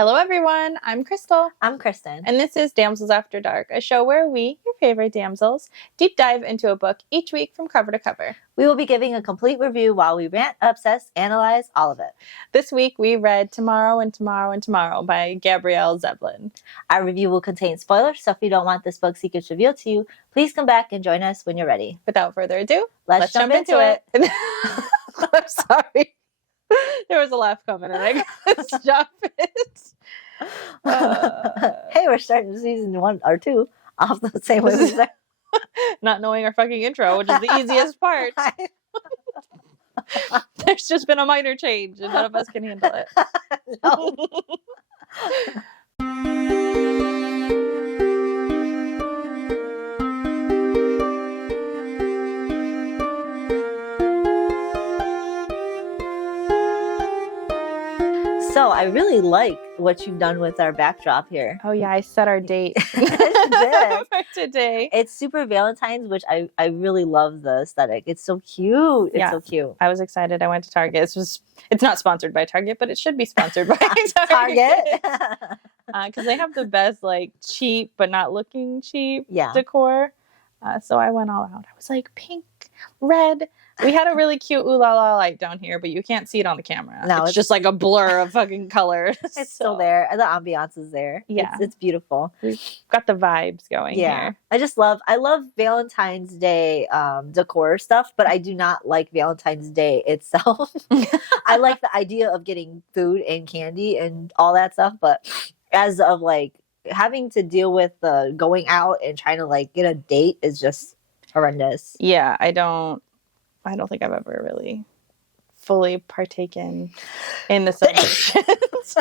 Hello, everyone. I'm Crystal. I'm Kristen. And this is Damsels After Dark, a show where we, your favorite damsels, deep dive into a book each week from cover to cover. We will be giving a complete review while we rant, obsess, analyze, all of it. This week, we read Tomorrow and Tomorrow and Tomorrow by Gabrielle Zevin. Our review will contain spoilers, so if you don't want this book's secrets revealed to you, please come back and join us when you're ready. Without further ado, let's jump into it. I'm sorry. There was a laugh coming and I couldn't stop it. Hey, we're starting season 1 or 2 off the same way we started. Not knowing our fucking intro, which is the easiest part. There's just been a minor change and none of us can handle it. No. So I really like what you've done with our backdrop here. Oh yeah, I set our date You did. for today. It's super Valentine's, which I really love the aesthetic. It's so cute. It's so cute. I was excited. I went to Target. It's not sponsored by Target, but it should be sponsored by Target. Because they have the best, like, cheap but not looking cheap Yeah. decor. So I went all out. I was like, pink, red. We had a really cute ooh la la light down here, but you can't see it on the camera. No, it's just like a blur of fucking color. It's still there. The ambiance is there. Yeah. It's beautiful. We've got the vibes going here. I love Valentine's Day decor stuff, but I do not like Valentine's Day itself. I like the idea of getting food and candy and all that stuff, but as of like having to deal with going out and trying to like get a date is just horrendous. Yeah, I don't think I've ever really fully partaken in the celebrations.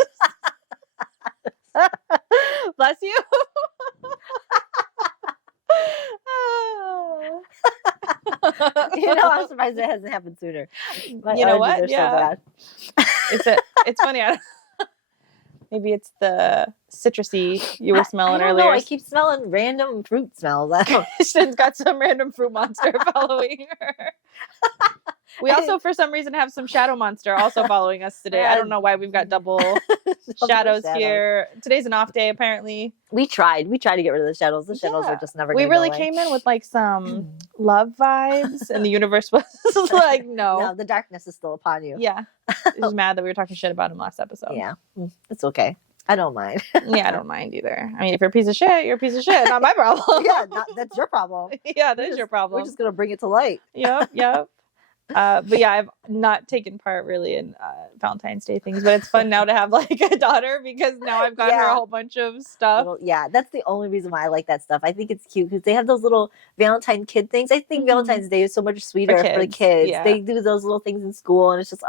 Bless you. I'm surprised it hasn't happened sooner. My You know allergies what? are so Yeah. bad. It's funny. Maybe it's the citrusy you were smelling I don't earlier. know. I keep smelling random fruit smells. I don't Kristen's got some random fruit monster following her. We also, for some reason, have some shadow monster also following us today. I don't know why we've got double shadows here. Today's an off day, apparently. We tried to get rid of the shadows. The shadows are just never. We really go away. came in with like some love vibes, and the universe was like, no, the darkness is still upon you. Yeah, I was mad that we were talking shit about him last episode. Yeah, it's okay. I don't mind. Yeah, I don't mind either. I mean, if you're a piece of shit, you're a piece of shit. Not my problem. Yeah, that's your problem. Yeah, that is your problem. We're just gonna bring it to light. Yep. But yeah, I've not taken part really in Valentine's Day things, but it's fun now to have like a daughter because now I've got her a whole bunch of stuff. That's the only reason why I like that stuff. I think it's cute because they have those little Valentine kid things. I think Valentine's Day is so much sweeter for the kids. Yeah. They do those little things in school, and it's just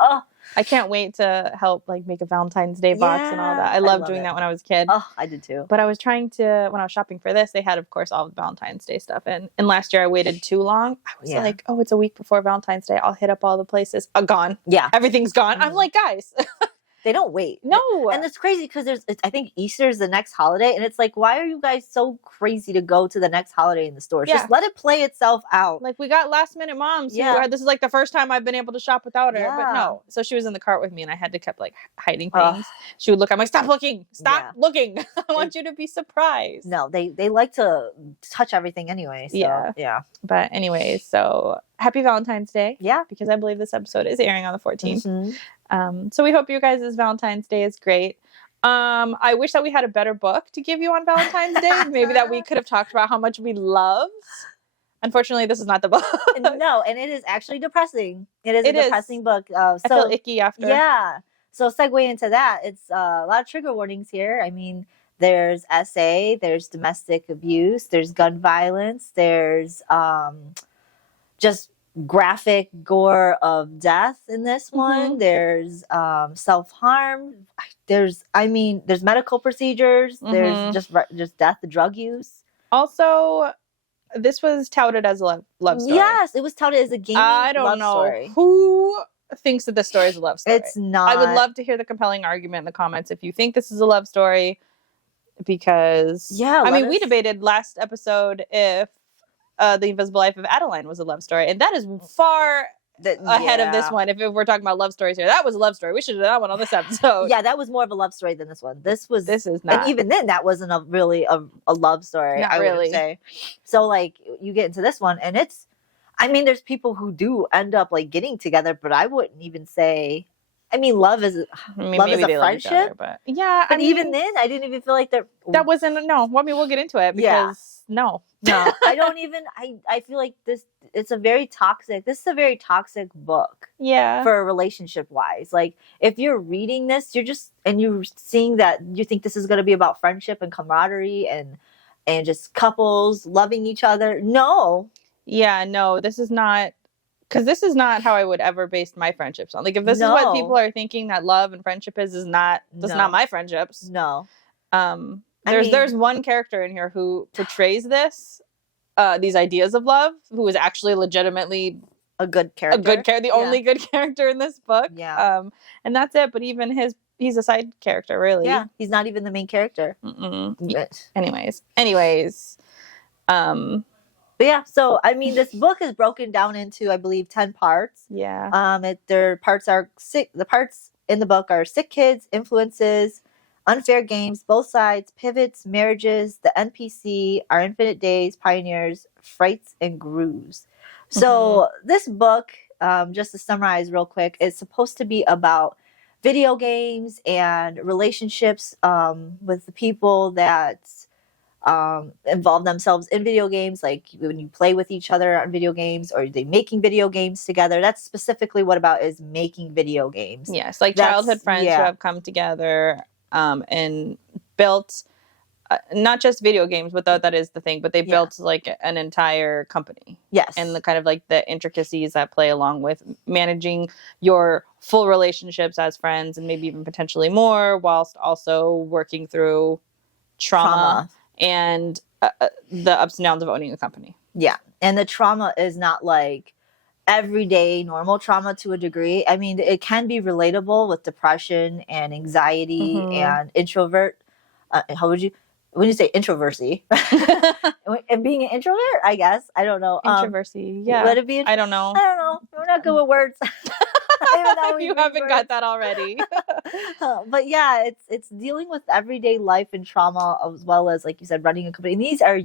I can't wait to help like make a Valentine's Day box and all that. I loved doing that when I was a kid. Oh, I did too. But I was trying to, when I was shopping for this, they had, of course, all the Valentine's Day stuff. And last year I waited too long. I was like, oh, it's a week before Valentine's Day. I'll hit up all the places. Gone. Yeah. Everything's gone. I'm like, guys. They don't wait. No. And it's crazy because I think Easter is the next holiday. And it's like, why are you guys so crazy to go to the next holiday in the stores? Yeah. Just let it play itself out. Like, we got last minute moms. Yeah. This is like the first time I've been able to shop without her. Yeah. But no. So she was in the cart with me and I had to keep like hiding things. She would look. I'm like, stop looking. Stop looking. I want you to be surprised. No, they like to touch everything anyway. So, yeah. But anyways, so happy Valentine's Day. Yeah. Because I believe this episode is airing on the 14th. Mm-hmm. So we hope you guys' Valentine's Day is great. I wish that we had a better book to give you on Valentine's Day. Maybe that we could have talked about how much we love. Unfortunately, this is not the book. No, and it is actually depressing. It is a depressing book. I feel icky after. Yeah. So segue into that. It's a lot of trigger warnings here. I mean, there's SA, there's domestic abuse, there's gun violence, there's just graphic gore of death in this one. There's self-harm. There's medical procedures. There's just death, drug use. Also, this was touted as a love story. Yes, it was touted as a gaming love story. Who thinks that this story is a love story. It's not. I would love to hear the compelling argument in the comments if you think this is a love story, because we debated last episode if The Invisible Life of Adeline was a love story, and that is far ahead of this one. If we're talking about love stories here, that was a love story. We should have done that one on this episode. Yeah, that was more of a love story than this one. This is not. And even then, that wasn't really a love story. Not I really. would say. So like you get into this one, and it's, I mean, there's people who do end up like getting together, but I wouldn't even say. I mean, love is a friendship, other, but yeah. But even then, I didn't even feel like that wasn't no. Well, I mean, we'll get into it because no, I don't even. I feel like this. It's a very toxic. This is a very toxic book. Yeah. For relationship wise, like if you're reading this, you're just and you're seeing that you think this is going to be about friendship and camaraderie and just couples loving each other. No. Yeah. No. This is not. Because this is not how I would ever base my friendships on. Like, if this is what people are thinking that love and friendship is not, that's not my friendships. No. There's one character in here who portrays these ideas of love, who is actually legitimately a good character. The only good character in this book. Yeah. And that's it. But even he's a side character, really. Yeah. He's not even the main character. Anyways. But yeah, so I mean, this book is broken down into, I believe, 10 parts. Yeah. Their parts are sick. The parts in the book are sick kids, influences, unfair games, both sides, pivots, marriages, the NPC, our infinite days, pioneers, frights, and grooves. So this book, just to summarize real quick, is supposed to be about video games and relationships with the people that involve themselves in video games, like when you play with each other on video games, or they making video games together. That's specifically what about is making video games. Yes, like childhood friends who have come together and built not just video games, but that is the thing, but they built like an entire company. Yes. And the kind of like the intricacies that play along with managing your full relationships as friends and maybe even potentially more, whilst also working through trauma. And the ups and downs of owning a company. Yeah. And the trauma is not like everyday normal trauma to a degree. I mean, it can be relatable with depression and anxiety and introvert. When you say introversy and being an introvert, I guess, I don't know. Introversy. Yeah. Would it be? I don't know. We're not good with words. You haven't got that already. But yeah, it's dealing with everyday life and trauma, as well as, like you said, running a company. And these are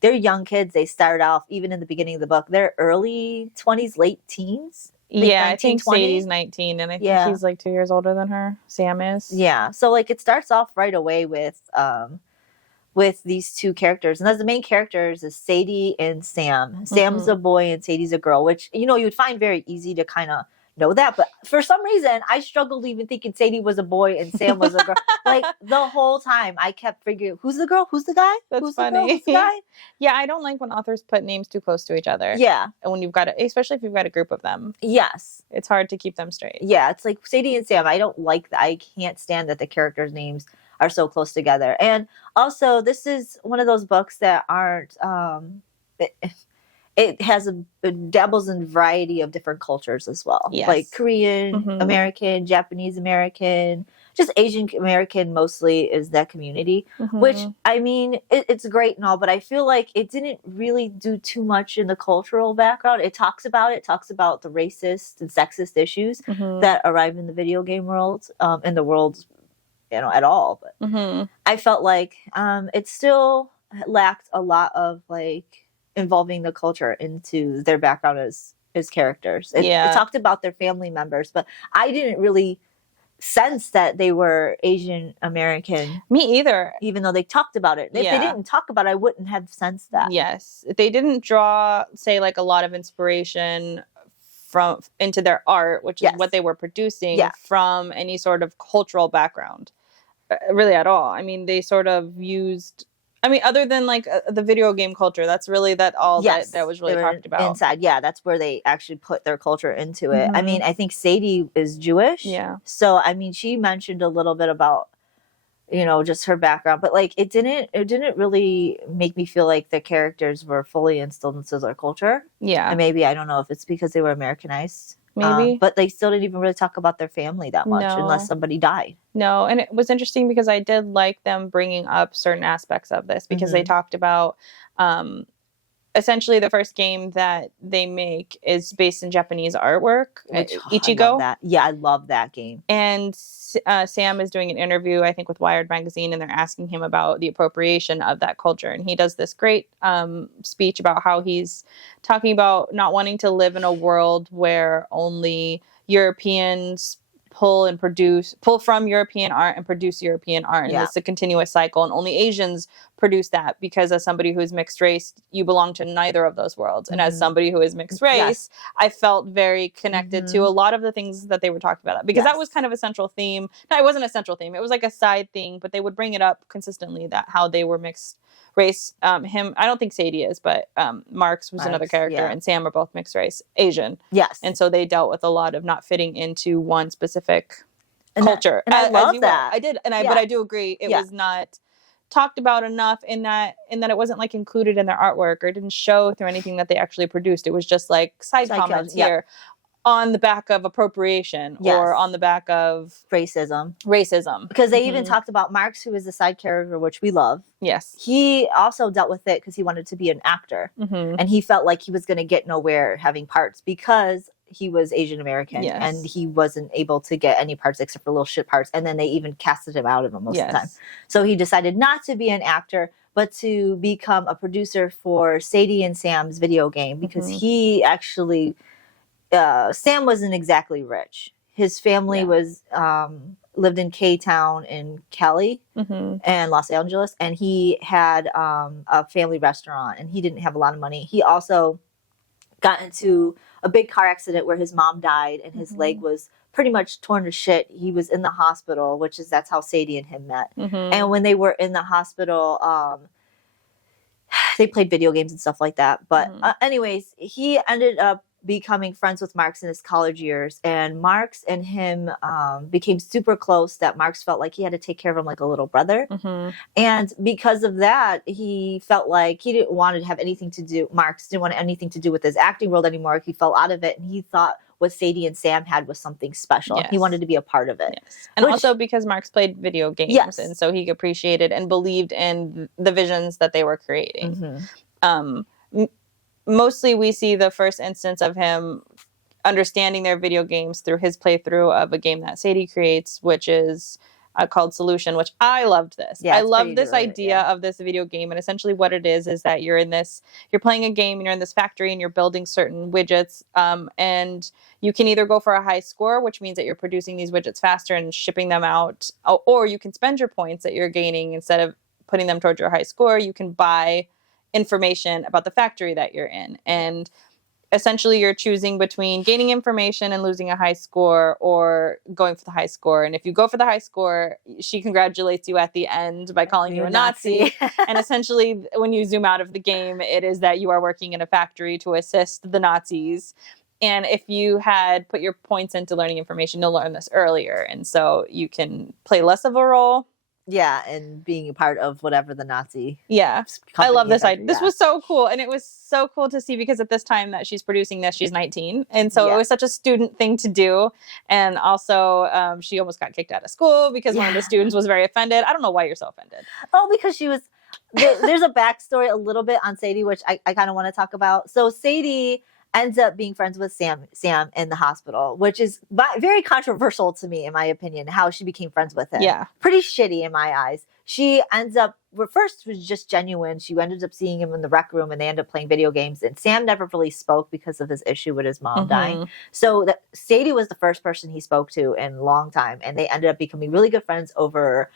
they're young kids. They start off, even in the beginning of the book, they're early 20s, late teens. Yeah, 19, I think 20. Sadie's 19, and I think he's like 2 years older than her. Sam is. Yeah, so like it starts off right away with these two characters, and as the main characters is Sadie and Sam. Sam's a boy and Sadie's a girl, which you would find very easy to kind of know that, but for some reason I struggled even thinking Sadie was a boy and Sam was a girl. Like the whole time I kept figuring, who's the girl, who's the guy? That's who's funny. The girl? Who's the guy? Yeah, I don't like when authors put names too close to each other. Yeah, and when you've got especially if you've got a group of them. Yes, it's hard to keep them straight. Yeah, it's like Sadie and Sam. I don't like that. I can't stand that the characters' names are so close together. And also, this is one of those books that aren't. It has it dabbles in a variety of different cultures as well. Yes. Like Korean American, Japanese American, just Asian American mostly is that community. Which, I mean, it's great and all, but I feel like it didn't really do too much in the cultural background. It talks about the racist and sexist issues that arrive in the video game world, in the world, at all. But I felt like it still lacked a lot of like involving the culture into their background as characters. It talked about their family members, but I didn't really sense that they were Asian American. Me either. Even though they talked about it. If they didn't talk about it, I wouldn't have sensed that. Yes. They didn't draw, say, like a lot of inspiration into their art, which is what they were producing, from any sort of cultural background. Really at all. I mean, they sort of used... other than like the video game culture, that's really that was really talked about. Inside, that's where they actually put their culture into it. I mean, I think Sadie is Jewish. Yeah. So, I mean, she mentioned a little bit about, just her background, but like it didn't really make me feel like the characters were fully instilled into their culture. Yeah. And maybe, I don't know if it's because they were Americanized. Maybe. But they still didn't even really talk about their family that much unless somebody died. No, and it was interesting because I did like them bringing up certain aspects of this because they talked about essentially the first game that they make is based in Japanese artwork, Which, I love Ichigo. that. Yeah, I love that game. And Sam is doing an interview, I think, with Wired Magazine, and they're asking him about the appropriation of that culture. And he does this great speech about how he's talking about not wanting to live in a world where only Europeans pull from European art and produce European art. And it's a continuous cycle. And only Asians produce that, because as somebody who's mixed race, you belong to neither of those worlds. And as somebody who is mixed race, I felt very connected to a lot of the things that they were talking about, because that was kind of a central theme. No, it wasn't a central theme. It was like a side thing, but they would bring it up consistently, that how they were mixed race. I don't think Sadie is, but Marks was another character, and Sam are both mixed race Asian. Yes. And so they dealt with a lot of not fitting into one specific culture. And I love that. I did. But I do agree it was not talked about enough in that it wasn't like included in their artwork, or it didn't show through anything that they actually produced. It was just like side comments here on the back of appropriation or on the back of racism. Because they even talked about Marks, who is the side character, which we love. Yes. He also dealt with it because he wanted to be an actor. And he felt like he was going to get nowhere having parts because he was Asian American and he wasn't able to get any parts except for little shit parts. And then they even casted him out of them most of the time. So he decided not to be an actor, but to become a producer for Sadie and Sam's video game, because he actually... Sam wasn't exactly rich. His family was lived in K-Town in Cali and Los Angeles, and he had a family restaurant, and he didn't have a lot of money. He also got into a big car accident where his mom died, and his leg was pretty much torn to shit. He was in the hospital, that's how Sadie and him met. And when they were in the hospital, they played video games and stuff like that. But anyways, he ended up becoming friends with Marks in his college years, and Marks and him became super close, that Marks felt like he had to take care of him like a little brother. And because of that, he felt like he didn't want to have anything to do, Marks didn't want anything to do with his acting world anymore. He fell out of it, and he thought what Sadie and Sam had was something special. He wanted to be a part of it. And also because Marks played video games, and so he appreciated and believed in the visions that they were creating. Mostly we see the first instance of him understanding their video games through his playthrough of a game that Sadie creates, which is called Solution, which I loved this. I love this idea of this video game. And essentially what it is that you're playing a game and you're in this factory and you're building certain widgets. And you can either go for a high score, which means that you're producing these widgets faster and shipping them out, or you can spend your points that you're gaining. Instead of putting them towards your high score, you can buy information about the factory that you're in. And essentially you're choosing between gaining information and losing a high score, or going for the high score. And if you go for the high score, she congratulates you at the end by calling you a Nazi. And essentially when you zoom out of the game, it is that you are working in a factory to assist the Nazis. And if you had put your points into learning information, you'll learn this earlier. And so you can play less of a role. Yeah, and being a part of whatever the Nazi. I love this idea. This was so cool. And it was so cool to see, because at this time that she's producing this, she's 19. And so it was such a student thing to do. And also she almost got kicked out of school because one of the students was very offended. I don't know why you're so offended. Oh, because she was... There's a backstory a little bit on Sadie, which I kind of want to talk about. So Sadie ends up being friends with Sam in the hospital, which is very controversial to me, in my opinion, how she became friends with him. Pretty shitty in my eyes. She ends up, first was just genuine. She ended up seeing him in the rec room, and they ended up playing video games. And Sam never really spoke because of his issue with his mom dying. So Sadie was the first person he spoke to in a long time. And they ended up becoming really good friends over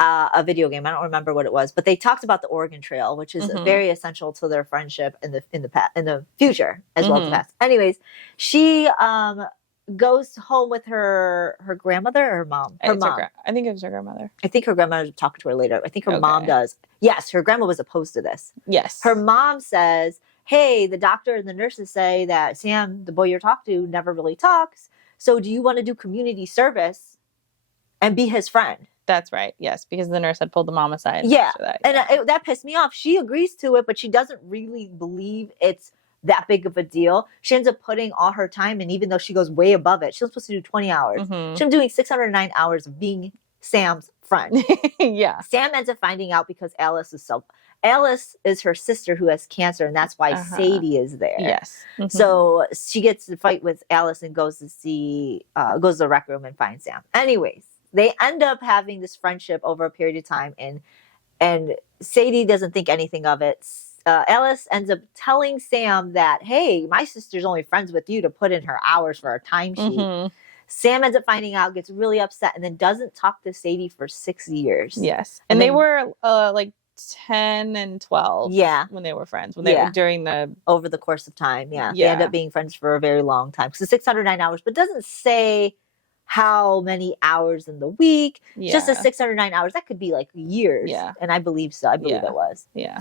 a video game. I don't remember what it was, but they talked about the Oregon Trail, which is very essential to their friendship in the future as well as the past. Anyways, she goes home with her grandmother or her mom. Her mom. I think it was her grandmother. I think her grandmother talked to her later. I think her mom does. Yes, her grandma was opposed to this. Yes. Her mom says, "Hey, the doctor and the nurses say that Sam, the boy you're talking to, never really talks. So do you want to do community service and be his friend?" That's right. Yes, because the nurse had pulled the mom aside. And that pissed me off. She agrees to it, but she doesn't really believe it's that big of a deal. She ends up putting all her time in, even though she goes way above it. She was supposed to do 20 hours. She's doing 609 hours of being Sam's friend. Yeah. Sam ends up finding out because Alice is her sister who has cancer, and that's why Sadie is there. Yes. So she gets to fight with Alice and goes to the rec room and finds Sam. Anyways, they end up having this friendship over a period of time, and Sadie doesn't think anything of it. Alice ends up telling Sam that, hey, my sister's only friends with you to put in her hours for her timesheet. Sam ends up finding out, gets really upset, and then doesn't talk to Sadie for 6 years. Yes. And they were like 10 and 12. Yeah. When they were friends. When they were during over the course of time. Yeah. They end up being friends for a very long time. So 609 hours, but doesn't say how many hours in the week. Just a 609 hours. That could be like years. Yeah. And I believe so. I believe it was. Yeah.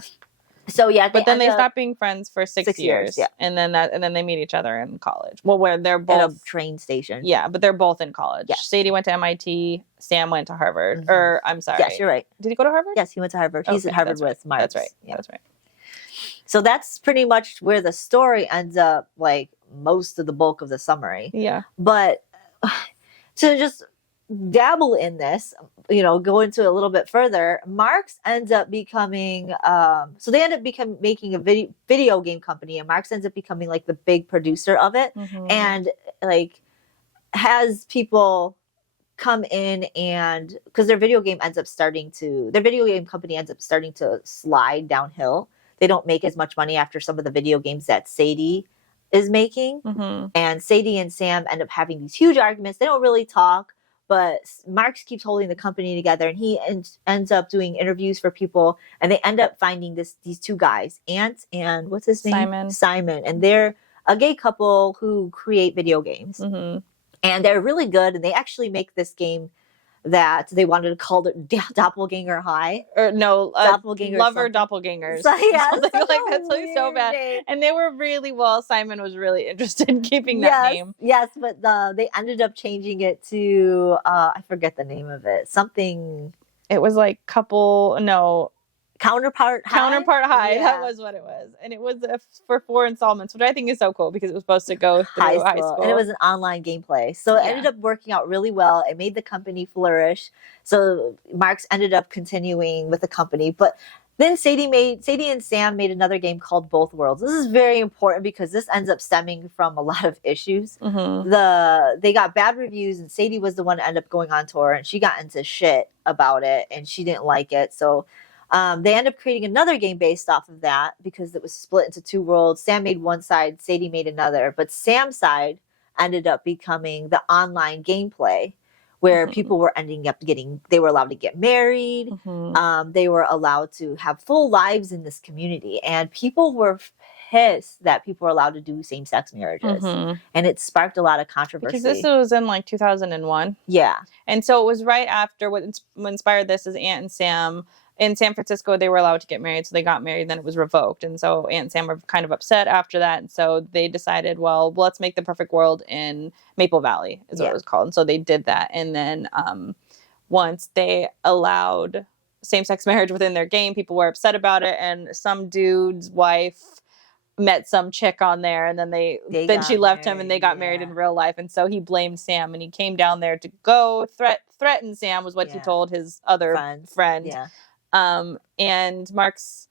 So yeah, but then they stopped being friends for 6 years. Yeah. And then they meet each other in college. Well, where they're both at a train station. Yeah, but they're both in college. Yes. Sadie went to MIT, Sam went to Harvard. Or I'm sorry. Yes, you're right. Did he go to Harvard? Yes, he went to Harvard. He's at Harvard with Mark. That's right. Yeah. That's right. So that's pretty much where the story ends up, like most of the bulk of the summary. Yeah. But to just dabble in this, go into a little bit further, Marx ends up becoming so they end up making a video game company, and Marx ends up becoming like the big producer of it, and like has people come in, and because their video game company ends up starting to slide downhill. They don't make as much money after some of the video games that Sadie is making, and Sadie and Sam end up having these huge arguments. They don't really talk, but Marx keeps holding the company together, and he ends up doing interviews for people, and they end up finding these two guys, Ant and what's his name? Simon. And they're a gay couple who create video games. And they're really good, and they actually make this game that they wanted to call it Doppelganger High. Or no, Doppelganger Lover Doppelgangers. So, yeah, something like that's like so bad. Name. And they were Simon was really interested in keeping that name. Yes, but they ended up changing it to, I forget the name of it. Something. It was like Counterpart High. Yeah. That was what it was. And it was for 4 installments, which I think is so cool because it was supposed to go through high school. And it was an online gameplay. So it ended up working out really well. It made the company flourish. So Marx ended up continuing with the company. But then Sadie and Sam made another game called Both Worlds. This is very important because this ends up stemming from a lot of issues. They got bad reviews, and Sadie was the one that ended up going on tour, and she got into shit about it, and she didn't like it. So they end up creating another game based off of that because it was split into 2 worlds. Sam made one side, Sadie made another. But Sam's side ended up becoming the online gameplay where people were they were allowed to get married. They were allowed to have full lives in this community. And people were pissed that people were allowed to do same-sex marriages. And it sparked a lot of controversy. Because this was in like 2001. Yeah. And so it was right after what inspired this is Ant and Sam. In San Francisco, they were allowed to get married, so they got married, then it was revoked. And so Ant and Sam were kind of upset after that. And so they decided, well, let's make the perfect world in Maple Valley, is what it was called. And so they did that. And then once they allowed same-sex marriage within their game, people were upset about it. And some dude's wife met some chick on there, and then she left him, and they got married in real life. And so he blamed Sam, and he came down there to go threaten Sam, was what he told his other friend. Yeah. And Marx,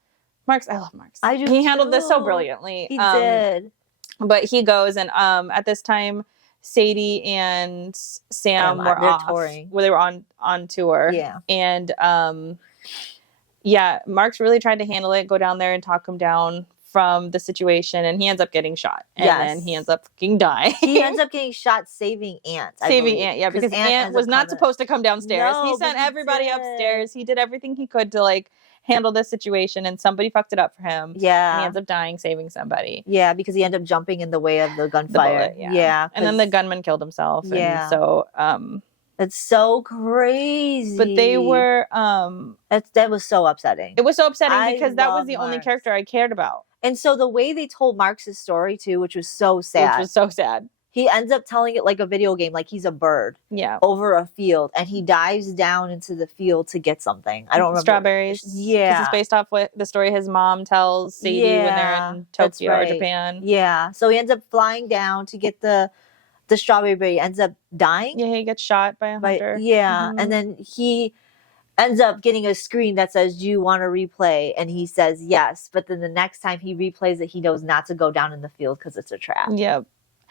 I love Marx. I do. He handled this so brilliantly. He did. But he goes, and at this time, Sadie and Sam were off. Touring. Well, they were on tour. Yeah. And Marx really tried to handle it, go down there and talk him down from the situation, and he ends up getting shot. And then he ends up fucking dying. He ends up getting shot saving Ant. Ant, because Ant was not supposed to come downstairs. He sent everybody upstairs. He did everything he could to like handle this situation, and somebody fucked it up for him. Yeah. And he ends up dying saving somebody. Yeah, because he ended up jumping in the way of the gunfire. And then the gunman killed himself. Yeah. And so it's so crazy. But they were that was so upsetting. It was so upsetting because that was the only character I cared about. And so the way they told Marx's story too, which was so sad. He ends up telling it like a video game, like he's a bird over a field, and he dives down into the field to get something. I don't remember. Strawberries. Yeah. Because it's based off what the story his mom tells Sadie when they're in Tokyo or Japan. Yeah. So he ends up flying down to get the strawberry, but he ends up dying. Yeah, he gets shot by a hunter. And then ends up getting a screen that says, "Do you want to replay?" And he says yes. But then the next time he replays it, he knows not to go down in the field because it's a trap. Yep.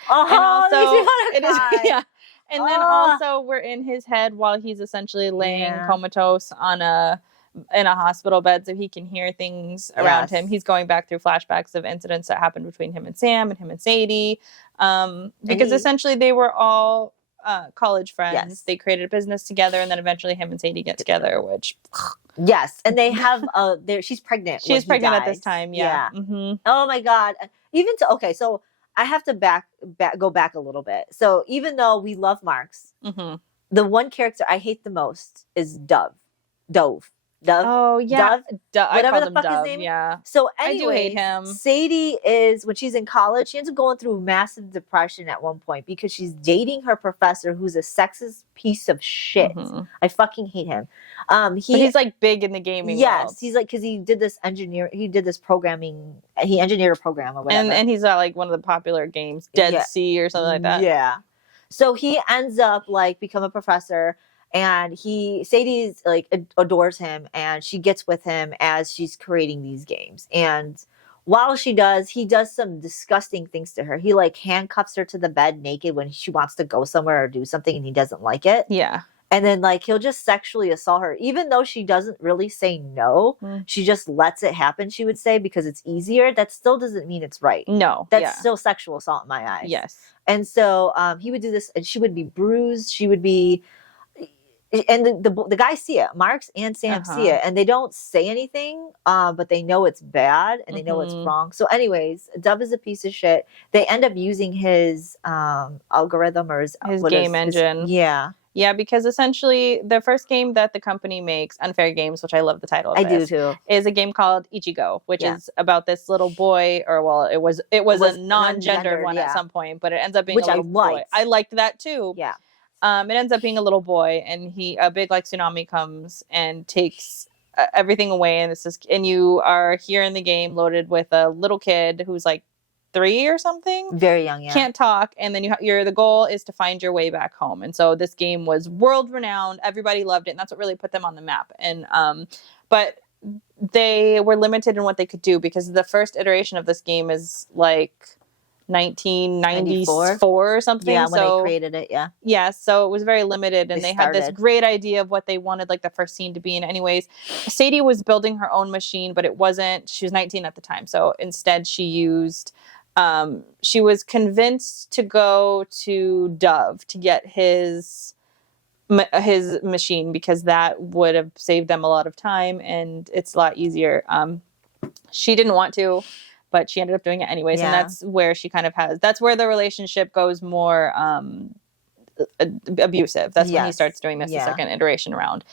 Oh, And also, it makes me wanna it is cry. yeah. And then also we're in his head while he's essentially laying comatose in a hospital bed, so he can hear things around him. He's going back through flashbacks of incidents that happened between him and Sam and him and Sadie, because essentially they were all college friends. Yes. They created a business together, and then eventually him and Sadie get together, which yes, and they have she's pregnant. She's pregnant at this time. Yeah. Mm-hmm. Oh my God. Even to okay, so I have to go back a little bit. So even though we love Marks, the one character I hate the most is Dove. Oh yeah, whatever the fuck Dove, his name. Yeah. So anyway, I do hate him. Sadie is when she's in college, she ends up going through massive depression at one point because she's dating her professor, who's a sexist piece of shit. I fucking hate him. But he's like big in the gaming. Yes, world. he's like because he did this programming. He engineered a program or whatever. And he's like one of the popular games, Dead Sea or something like that. Yeah. So he ends up like become a professor. And Sadie's like adores him, and she gets with him as she's creating these games. And while she does, he does some disgusting things to her. He like handcuffs her to the bed naked when she wants to go somewhere or do something, and he doesn't like it. Yeah. And then like he'll just sexually assault her, even though she doesn't really say no. She just lets it happen. She would say because it's easier. That still doesn't mean it's right. No, that's still sexual assault in my eyes. Yes. And so he would do this, and she would be bruised. She would be. And the guys see it, Marks and Sam see it, and they don't say anything, but they know it's bad and they know it's wrong. So anyways, Dove is a piece of shit. They end up using his algorithm or his game engine. Yeah, because essentially the first game that the company makes, Unfair Games, which I love the title of I do too, is a game called Ichigo, which is about this little boy, or well, it was a non-gendered one at some point, but it ends up being a little boy. I liked that too. Yeah. It ends up being a little boy, and a big like tsunami comes and takes everything away, and you are here in the game loaded with a little kid who's like 3 or something, very young, can't talk, and then the goal is to find your way back home. And so this game was world renowned, everybody loved it, and that's what really put them on the map. And but they were limited in what they could do because the first iteration of this game is like 1994 or something. Yeah, when they created it, Yeah, so it was very limited, and they had this great idea of what they wanted like the first scene to be. And anyways, Sadie was building her own machine, but it wasn't, she was 19 at the time. So instead she used, she was convinced to go to Dove to get his machine because that would have saved them a lot of time and it's a lot easier. She didn't want to, but she ended up doing it anyways. And that's where she kind of that's where the relationship goes more abusive. That's when he starts doing this the second iteration around.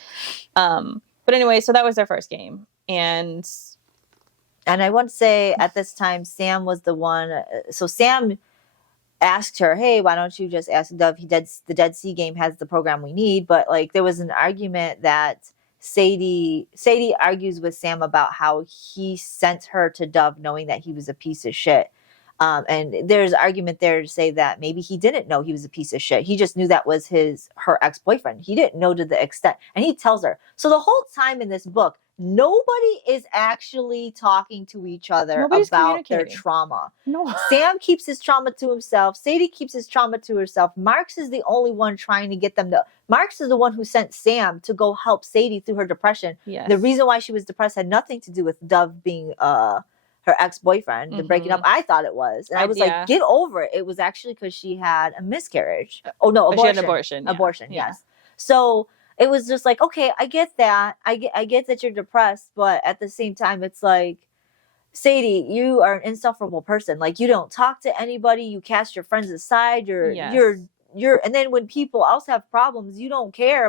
But anyway, so that was their first game. And I want to say at this time, Sam was the one. So Sam asked her, hey, why don't you just ask Dove? The Dead Sea game has the program we need. But like there was an argument that Sadie argues with Sam about how he sent her to Dove knowing that he was a piece of shit. And there's argument there to say that maybe he didn't know he was a piece of shit. He just knew that was her ex-boyfriend. He didn't know to the extent. And he tells her. So the whole time in this book, nobody is actually talking to each other about their trauma. No. Sam keeps his trauma to himself. Sadie keeps his trauma to herself. Marks is the only one trying to get them to... Marks is the one who sent Sam to go help Sadie through her depression. Yes. The reason why she was depressed had nothing to do with Dove being her ex-boyfriend and breaking up. I thought it was. And I was like, get over it. It was actually because she had a miscarriage. Oh, no, abortion. She had an abortion. Abortion, yes. So... it was just like, okay, I get that. I get that you're depressed, but at the same time, it's like, Sadie, you are an insufferable person. Like, you don't talk to anybody. You cast your friends aside. And then when people else have problems, you don't care.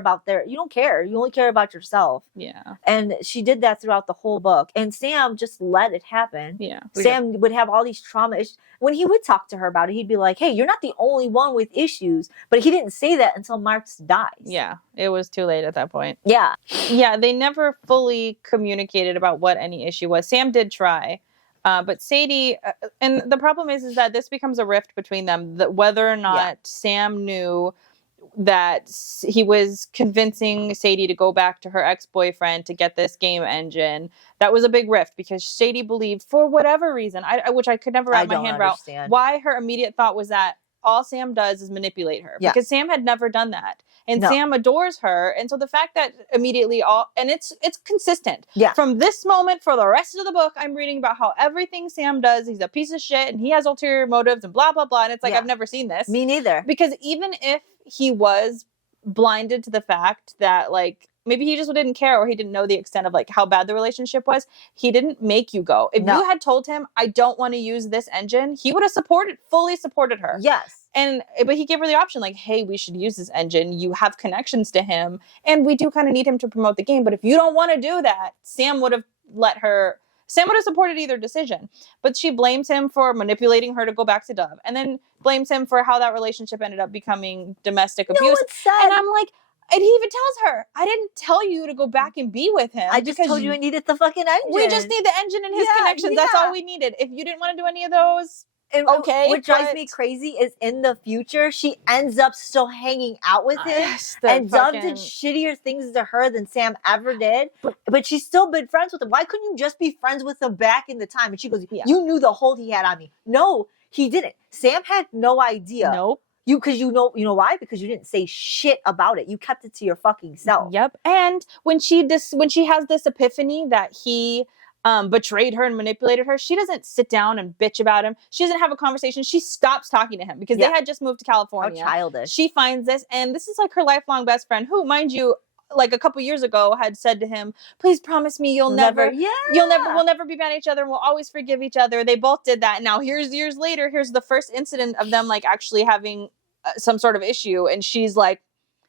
You only care about yourself. Yeah. And she did that throughout the whole book. And Sam just let it happen. Yeah. Sam would have all these trauma issues. When he would talk to her about it, he'd be like, hey, you're not the only one with issues. But he didn't say that until Marks dies. Yeah. It was too late at that point. Yeah. Yeah. They never fully communicated about what any issue was. Sam did try. But Sadie, and the problem is that this becomes a rift between them, that whether or not Sam knew he was convincing Sadie to go back to her ex-boyfriend to get this game engine. That was a big rift because Sadie believed, for whatever reason, which I could never wrap my hand around, why her immediate thought was that all Sam does is manipulate her. Because Sam had never done that. And Sam adores her. And so the fact that immediately and it's consistent. Yeah. From this moment for the rest of the book, I'm reading about how everything Sam does, he's a piece of shit and he has ulterior motives and blah, blah, blah. And it's like, I've never seen this. Me neither. Because even if he was blinded to the fact that, like, maybe he just didn't care or he didn't know the extent of, like, how bad the relationship was, he didn't make you go. If you had told him, I don't want to use this engine, he would have fully supported her. Yes. But he gave her the option, like, hey, we should use this engine. You have connections to him. And we do kind of need him to promote the game. But if you don't want to do that, Sam would have supported either decision. But she blames him for manipulating her to go back to Dove. And then blames him for how that relationship ended up becoming domestic abuse. It's sad. And I'm like, and he even tells her, I didn't tell you to go back and be with him. I just told you I needed the fucking engine. We just need the engine and his connections. That's all we needed. If you didn't want to do any of those, okay. What drives me crazy is in the future, she ends up still hanging out with him. And Dove did shittier things to her than Sam ever did. But she's still been friends with him. Why couldn't you just be friends with him back in the time? And she goes, you knew the hold he had on me. No, he didn't. Sam had no idea. Nope. Because you know why? Because you didn't say shit about it. You kept it to your fucking self. Yep. And when she has this epiphany that he betrayed her and manipulated her, she doesn't sit down and bitch about him. She doesn't have a conversation. She stops talking to him because they had just moved to California. How childish. She finds this, and this is like her lifelong best friend, who, mind you, like a couple years ago had said to him, please promise me we'll never be mad at each other and we'll always forgive each other. They both did that. Now here's years later, here's the first incident of them like actually having some sort of issue, and she's like,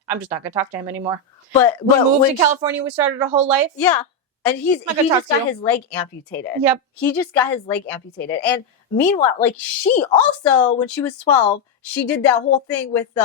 I'm just not gonna talk to him anymore. But we moved to California, we started a whole life. Yeah. And he just got his leg amputated. Yep. He just got his leg amputated. And meanwhile, like, she also, when she was 12, she did that whole thing with the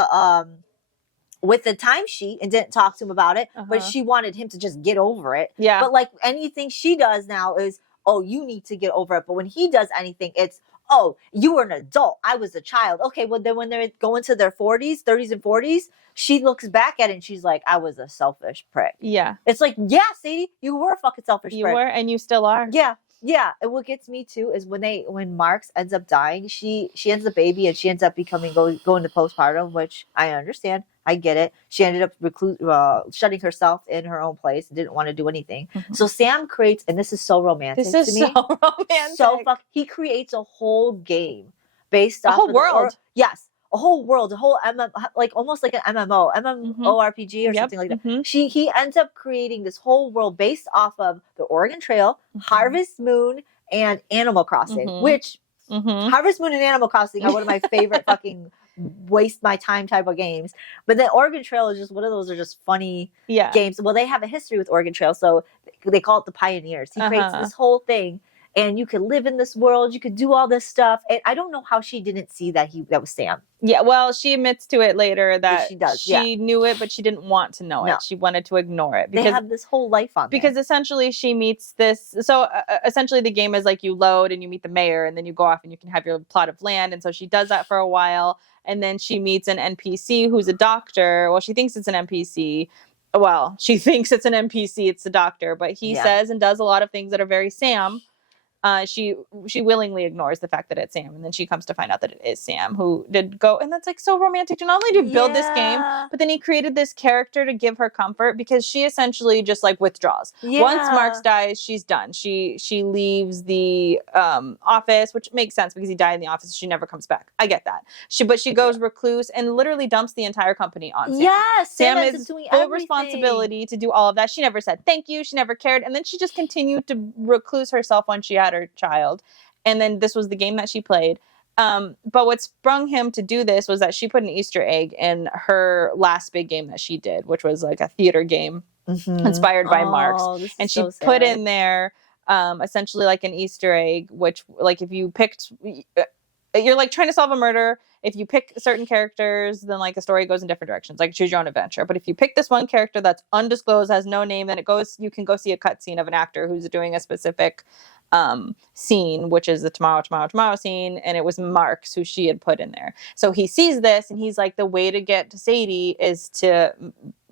timesheet and didn't talk to him about it. But she wanted him to just get over it. Yeah. But like anything she does now is, oh, you need to get over it. But when he does anything, it's, oh, you were an adult. I was a child. Okay, well, then when they're going to their 30s and 40s, she looks back at it and she's like, I was a selfish prick. Yeah. It's like, yeah, Sadie, you were a fucking selfish prick. You were, and you still are. Yeah. Yeah. And what gets me too is when Marks ends up dying, she ends the baby and she ends up going to postpartum, which I understand. I get it. She ended up shutting herself in her own place and didn't want to do anything. Mm-hmm. So Sam creates, and this is so romantic to me. This is so romantic. He creates a whole game based off a whole world. Yes. A whole world, a whole almost like an MMORPG or something like that. Mm-hmm. He ends up creating this whole world based off of the Oregon Trail, Harvest Moon, and Animal Crossing, which Harvest Moon and Animal Crossing are one of my favorite fucking waste my time type of games. But then Oregon Trail is just one of those are just funny games. Well, they have a history with Oregon Trail, so they call it the Pioneers. He creates this whole thing. And you could live in this world. You could do all this stuff. And I don't know how she didn't see that was Sam. Yeah, well, she admits to it later that she knew it, but she didn't want to know it. She wanted to ignore it. Because they have this whole life on there. Because essentially she meets this. So essentially the game is like you load and you meet the mayor and then you go off and you can have your plot of land. And so she does that for a while. And then she meets an NPC who's a doctor. Well, she thinks it's an NPC. Well, she thinks it's an NPC. It's the doctor. But he says and does a lot of things that are very Sam. She willingly ignores the fact that it's Sam, and then she comes to find out that it is Sam who did go, and that's like so romantic to not only to build this game, but then he created this character to give her comfort because she essentially just like withdraws. Yeah. Once Marks dies, she's done. She leaves the office, which makes sense because he died in the office. She never comes back. I get that. She goes recluse and literally dumps the entire company on Sam. Yes, Sam is doing full responsibility to do all of that. She never said thank you. She never cared, and then she just continued to recluse herself when she had her child, and then this was the game that she played. But what sprung him to do this was that she put an Easter egg in her last big game that she did, which was like a theater game inspired by Marks, and she put in there essentially like an Easter egg, which like if you picked you're like trying to solve a murder. If you pick certain characters, then like the story goes in different directions, like choose your own adventure. But if you pick this one character that's undisclosed, has no name, then you can go see a cutscene of an actor who's doing a specific scene, which is the tomorrow scene, and it was Marks who she had put in there. So he sees this and he's like, the way to get to Sadie is to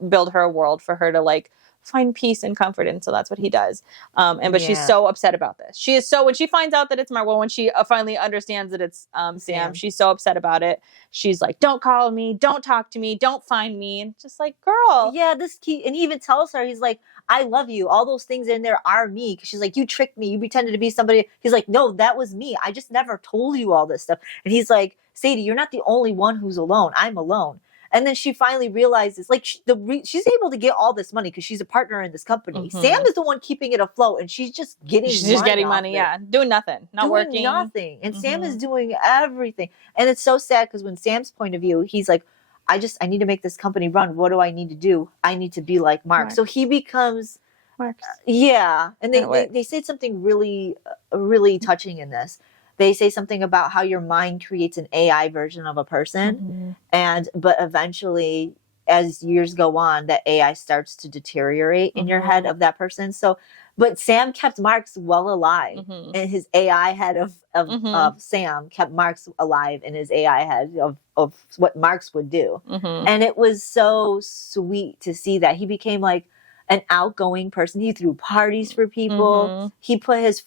build her a world for her to like find peace and comfort in. So that's what he does. But she's so upset about this. She is so, when she finds out that it's when she finally understands that it's Sam, she's so upset about it. She's like, don't call me, don't talk to me, don't find me. And just like, girl. Yeah, and he even tells her, he's like, I love you. All those things in there are me. She's like, you tricked me. You pretended to be somebody. He's like, no, that was me. I just never told you all this stuff. And he's like, Sadie, you're not the only one who's alone. I'm alone. And then she finally realizes, like, she's able to get all this money because she's a partner in this company. Sam is the one keeping it afloat, and she's just getting money. Yeah, doing nothing, not working, nothing. And Sam is doing everything. And it's so sad because when Sam's point of view, he's like, I need to make this company run. What do I need to do? I need to be like Mark. So he becomes Mark. And they say something really, really touching in this. They say something about how your mind creates an AI version of a person, but eventually, as years go on, that AI starts to deteriorate in your head of that person. So, but Sam kept Marks well alive, and his AI head of Sam kept Marks alive in his AI head of what Marks would do, and it was so sweet to see that he became like an outgoing person. He threw parties for people. He put his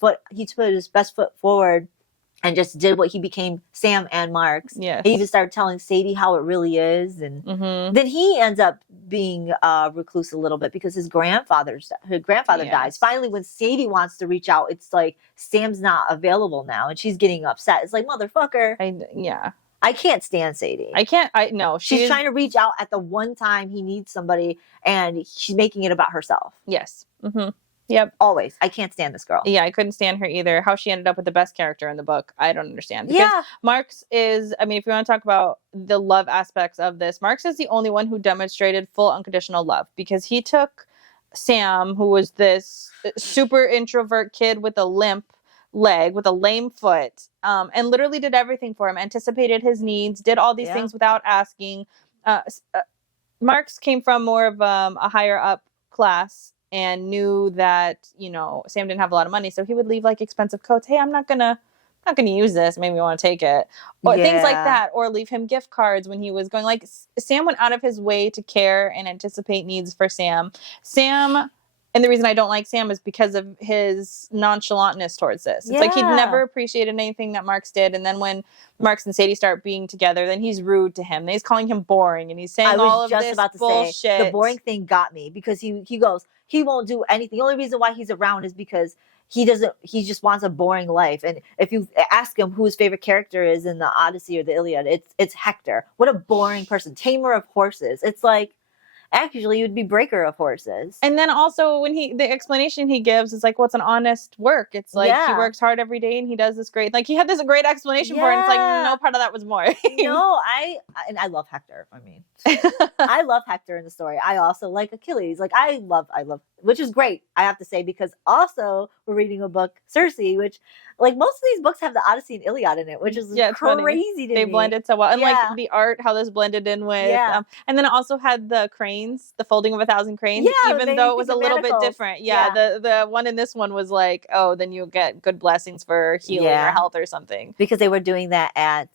best foot forward. And just did what he became, Sam and Marks. Yes. He even started telling Sadie how it really is. And then he ends up being recluse a little bit because his grandfather dies. Finally, when Sadie wants to reach out, it's like Sam's not available now. And she's getting upset. It's like, motherfucker. I can't stand Sadie. She's trying to reach out at the one time he needs somebody. And she's making it about herself. Yes. Yep. Always. I can't stand this girl. Yeah, I couldn't stand her either. How she ended up with the best character in the book, I don't understand. Because Marks is, I mean, if you want to talk about the love aspects of this, Marks is the only one who demonstrated full unconditional love because he took Sam, who was this super introvert kid with a limp leg, with a lame foot, and literally did everything for him, anticipated his needs, did all these things without asking. Marks came from more of a higher up class and knew that, Sam didn't have a lot of money. So he would leave like expensive coats. Hey, I'm not gonna use this. Maybe you want to take it, or things like that, or leave him gift cards when he was going. Like Sam went out of his way to care and anticipate needs for Sam. And the reason I don't like Sam is because of his nonchalantness towards this. It's like he'd never appreciated anything that Marks did. And then when Marks and Sadie start being together, then he's rude to him. Then he's calling him boring. And he's saying all of this bullshit. Say, the boring thing got me because he goes, he won't do anything. The only reason why he's around is because he just wants a boring life. And if you ask him who his favorite character is in the Odyssey or the Iliad, it's Hector. What a boring person. Tamer of horses. It's like, actually, you'd be breaker of horses. And then also when the explanation he gives is like, what's an honest work? It's like he works hard every day and he does this great, like he had this great explanation for it. And it's like, no part of that was more. No, I love Hector. I mean, I love Hector in the story. I also like Achilles. Like I love, which is great, I have to say, because also we're reading a book, Circe, which like most of these books have the Odyssey and Iliad in it, which is crazy to me. They blended so well. And like the art, how this blended in with, and then it also had the cranes, the folding of 1,000 cranes, even though it was a little bit different. The one in this one was like, oh, then you get good blessings for healing or health or something. Because they were doing that at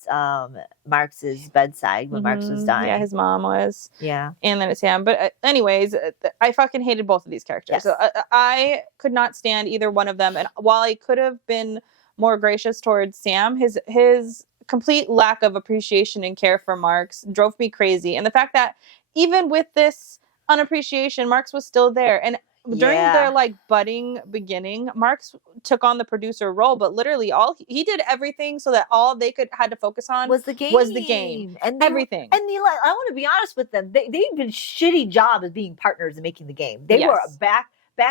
Marx's bedside when Marx was dying. Yeah, his mom was. Yeah. And then it's him. But anyways, I fucking hated both of these characters. Yes. So I could not stand either one of them. And while I could have been more gracious towards Sam, his complete lack of appreciation and care for Marks drove me crazy. And the fact that even with this unappreciation, Marks was still there. And during their like budding beginning, Marks took on the producer role, but literally he did everything so that all they had to focus on was the game. And everything. And I want to be honest with them. They did a shitty job of being partners in making the game. They were back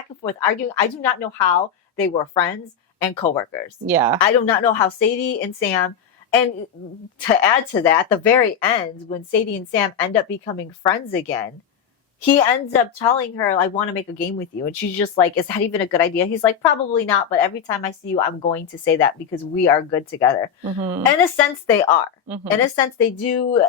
and forth arguing. I do not know how they were friends and coworkers. Yeah. I do not know how Sadie and Sam, and to add to that, at the very end, when Sadie and Sam end up becoming friends again, he ends up telling her, I want to make a game with you. And she's just like, is that even a good idea? He's like, probably not. But every time I see you, I'm going to say that because we are good together. Mm-hmm. In a sense, they are. Mm-hmm. In a sense, they do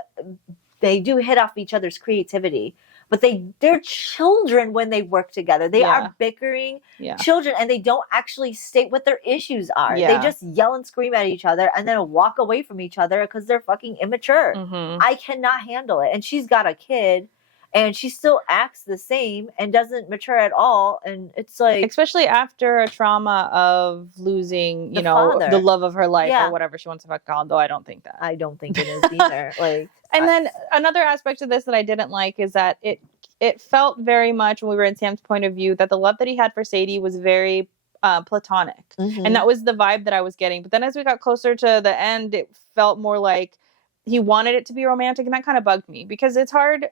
hit off each other's creativity. But they're children when they work together. They are bickering children, and they don't actually state what their issues are. Yeah. They just yell and scream at each other and then walk away from each other because they're fucking immature. Mm-hmm. I cannot handle it. And she's got a kid, and she still acts the same and doesn't mature at all. And it's like... Especially after a trauma of losing, The father. the love of her life Yeah. or whatever she wants to fuck call, though I don't think that. I don't think it is either. Like... And then another aspect of this that I didn't like is that it felt very much, when we were in Sam's point of view, that the love that he had for Sadie was very platonic. Mhm. And that was the vibe that I was getting. But then as we got closer to the end, it felt more like he wanted it to be romantic, and that kind of bugged me because it's hard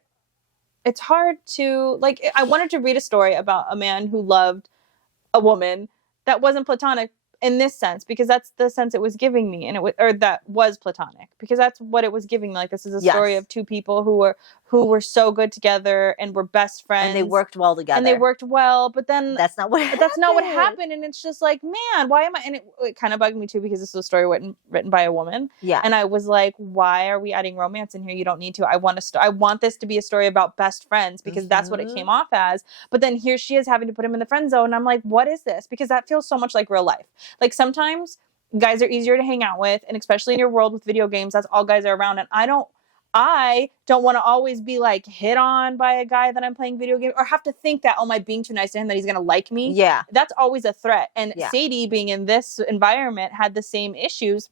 to, like, I wanted to read a story about a man who loved a woman that wasn't platonic in this sense, because that's the sense it was giving me, and that was platonic, because that's what it was giving me. Like, this is a story of two people who were so good together and were best friends, and they worked well together. But then that's not what happened. That's not what happened, and it's just like, man, why am I? And it kind of bugged me too, because this was a story written by a woman. Yeah, and I was like, why are we adding romance in here? You don't need to. I want this to be a story about best friends, because that's what it came off as. But then here she is having to put him in the friend zone, and I'm like, what is this? Because that feels so much like real life. Like, sometimes guys are easier to hang out with, and especially in your world with video games, that's all guys are around. And I don't want to always be like hit on by a guy that I'm playing video games, or have to think that, oh, am I being too nice to him, that he's going to like me? Yeah. That's always a threat. And Sadie, being in this environment, had the same issues.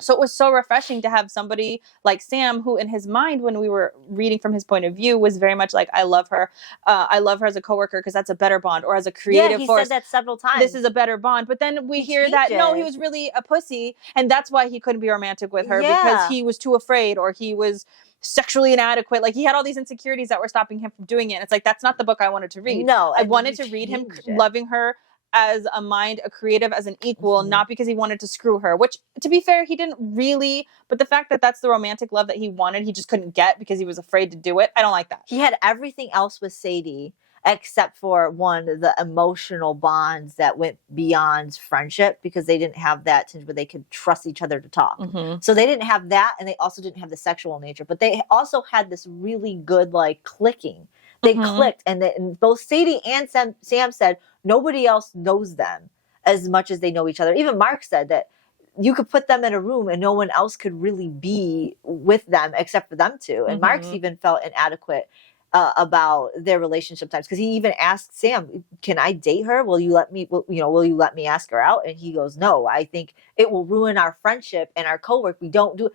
So it was so refreshing to have somebody like Sam, who in his mind, when we were reading from his point of view, was very much like, I love her. I love her as a coworker because that's a better bond, or as a creative force. He said that several times. This is a better bond. But then we hear that, no, he was really a pussy. And that's why he couldn't be romantic with her, because he was too afraid, or he was sexually inadequate. Like, he had all these insecurities that were stopping him from doing it. And it's like, that's not the book I wanted to read. No. I wanted to read him loving her as a mind, a creative, as an equal, not because he wanted to screw her, which, to be fair, he didn't really. But the fact that that's the romantic love that he wanted, he just couldn't get because he was afraid to do it. I don't like that. He had everything else with Sadie except for the emotional bonds that went beyond friendship, because they didn't have that where they could trust each other to talk. Mm-hmm. So they didn't have that, and they also didn't have the sexual nature, but they also had this really good, like, clicking. They clicked, and both Sadie and Sam said nobody else knows them as much as they know each other. Even Mark said that you could put them in a room and no one else could really be with them except for them two. And Mark's even felt inadequate about their relationship times, because he even asked Sam, "Can I date her? Will you let me? Will you let me ask her out?" And he goes, "No, I think it will ruin our friendship and our co-work. We don't do it."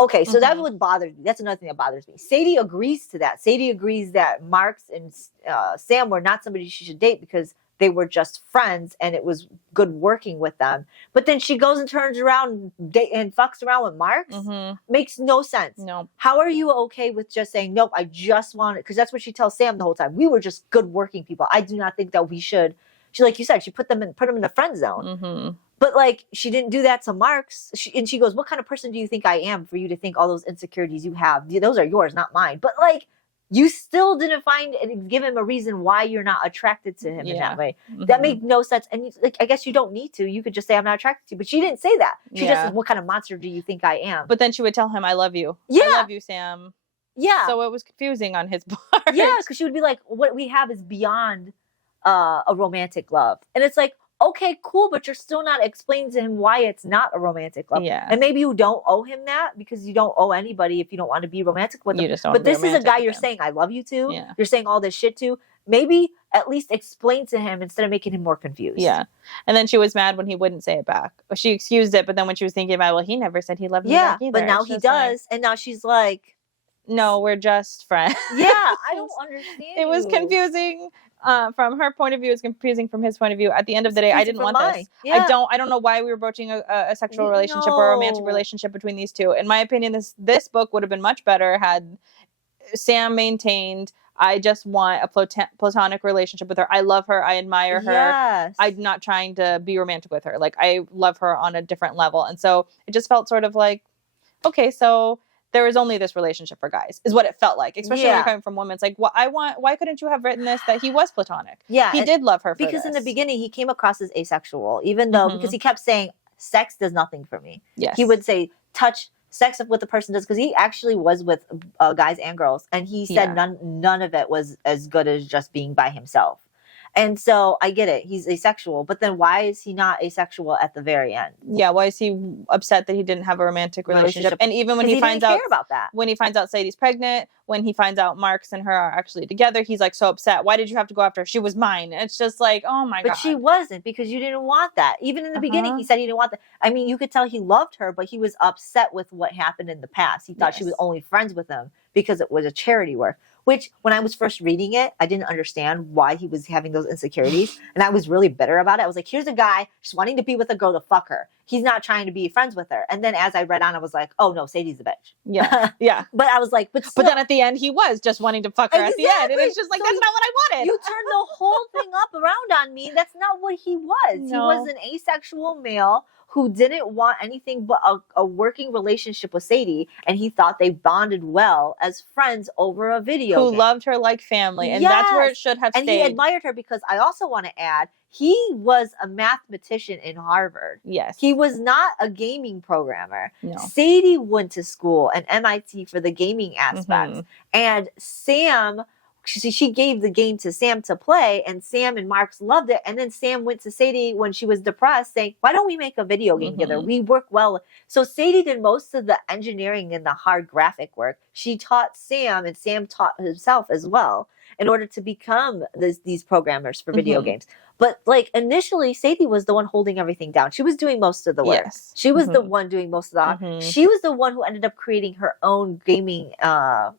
Okay, so that would bother me. That's another thing that bothers me. Sadie agrees to that. Sadie agrees that Marks and Sam were not somebody she should date because they were just friends and it was good working with them. But then she goes and turns around and fucks around with Marks? Makes no sense. No. How are you okay with just saying, nope, I just want it? Because that's what she tells Sam the whole time. We were just good working people. I do not think that we should. She, like you said, she put them in the friend zone. But, like, she didn't do that to Marks. And she goes, what kind of person do you think I am for you to think all those insecurities you have? Those are yours, not mine. But, like, you still didn't give him a reason why you're not attracted to him in that way. That made no sense. And, like, I guess you don't need to. You could just say, I'm not attracted to you. But she didn't say that. She just said, what kind of monster do you think I am? But then she would tell him, I love you. Yeah. I love you, Sam. Yeah. So it was confusing on his part. Yeah, because she would be like, what we have is beyond a romantic love. And it's like, okay, cool, but you're still not explaining to him why it's not a romantic love. Yeah. And maybe you don't owe him that, because you don't owe anybody if you don't want to be romantic with them. But this is a guy you're saying, I love you to. Yeah. You're saying all this shit to. Maybe at least explain to him instead of making him more confused. Yeah. And then she was mad when he wouldn't say it back. She excused it, but then when she was thinking about, well, he never said he loved me back either. But now he does. Like, and now she's like, no, we're just friends. Yeah, I don't understand. It was confusing. From her point of view, it's confusing from his point of view. At the end of the day, I didn't want this. Yeah. I don't know why we were broaching a sexual relationship or a romantic relationship between these two. In my opinion, this book would have been much better had Sam maintained, I just want a platonic relationship with her. I love her. I admire her. Yes. I'm not trying to be romantic with her. Like, I love her on a different level. And so it just felt sort of like, okay, so there is only this relationship for guys, is what it felt like. Especially when Yeah. you're coming from women. It's like, why couldn't you have written this that he was platonic? Yeah, He did love her for because in the this. beginning he came across as asexual, even though because he kept saying sex does nothing for me. Yes. He would say sex with the person does, because he actually was with guys and girls, and he said none of it was as good as just being by himself. And so I get it, he's asexual, but then why is he not asexual at the very end? Yeah, why is he upset that he didn't have a romantic relationship? And even when he finds out, care about that. When he finds out Sadie's pregnant, when he finds out Marks and her are actually together, he's like so upset. Why did you have to go after her? She was mine. And it's just like, oh my God. But she wasn't, because you didn't want that. Even in the beginning, he said he didn't want that. I mean, you could tell he loved her, but he was upset with what happened in the past. He thought she was only friends with him because it was a charity work. Which, when I was first reading it, I didn't understand why he was having those insecurities. And I was really bitter about it. I was like, here's a guy just wanting to be with a girl to fuck her. He's not trying to be friends with her. And then as I read on, I was like, oh no, Sadie's a bitch. Yeah. Yeah. But I was like, but then at the end, he was just wanting to fuck her at the end. And it's just like, So that's not what I wanted. You turned the whole thing up around on me. That's not what he was. No. He was an asexual male who didn't want anything but a working relationship with Sadie, and he thought they bonded well as friends over a video game. Loved her like family, and that's where it should have stayed. And he admired her, because I also want to add, he was a mathematician in Harvard. Yes. He was not a gaming programmer. No. Sadie went to school at MIT for the gaming aspects, and Sam... She gave the game to Sam to play, and Sam and Marks loved it. And then Sam went to Sadie when she was depressed, saying, why don't we make a video game together? We work well. So Sadie did most of the engineering and the hard graphic work. She taught Sam, and Sam taught himself as well, in order to become these programmers for video games. But like initially, Sadie was the one holding everything down. She was doing most of the work. Yes. She was the one doing most of the She was the one who ended up creating her own gaming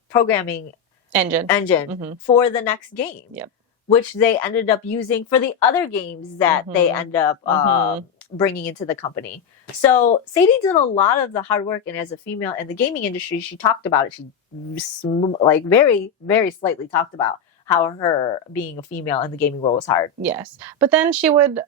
programming engine for the next game. Yep. Which they ended up using for the other games that they end up bringing into the company. So Sadie did a lot of the hard work, and as a female in the gaming industry, she talked about it. She like very, very slightly talked about how her being a female in the gaming world was hard. Yes. But then she would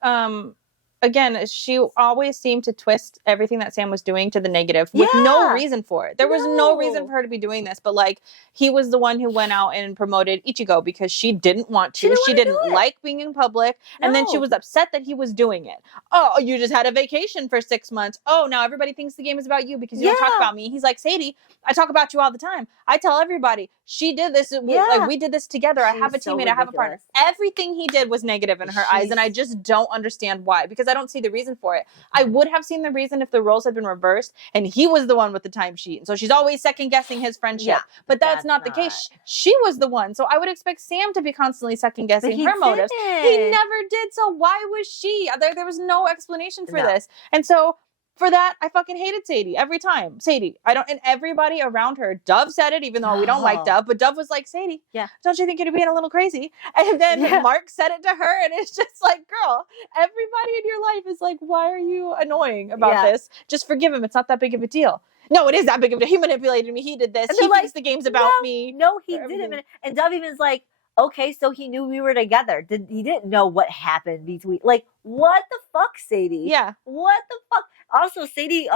again, she always seemed to twist everything that Sam was doing to the negative with no reason for it. There was no reason for her to be doing this, but like he was the one who went out and promoted Ichigo because she didn't want to. She didn't like being in public. And then she was upset that he was doing it. Oh, you just had a vacation for 6 months. Oh, now everybody thinks the game is about you because you don't talk about me. He's like, Sadie, I talk about you all the time. I tell everybody she did this. Like we did this together. I have a teammate. I have a partner. Everything he did was negative in her eyes. And I just don't understand why, because I don't see the reason for it. I would have seen the reason if the roles had been reversed and he was the one with the timesheet. And so she's always second guessing his friendship. But that's not the case. She was the one. So I would expect Sam to be constantly second guessing her motives. He never did. So why was she? There was no explanation for this. And so for that, I fucking hated Sadie every time. Sadie, and everybody around her. Dove said it, even though we don't like Dove, but Dove was like, Sadie, don't you think you're being a little crazy? And then Mark said it to her, and it's just like, girl, everybody in your life is like, why are you annoying about this? Just forgive him. It's not that big of a deal. No, it is that big of a deal. He manipulated me. He did this. He thinks the game's about me. No, he didn't. And Dove even's like, okay, so he knew we were together. He didn't know what happened between. Like, what the fuck, Sadie? Yeah. What the fuck? Also, Sadie,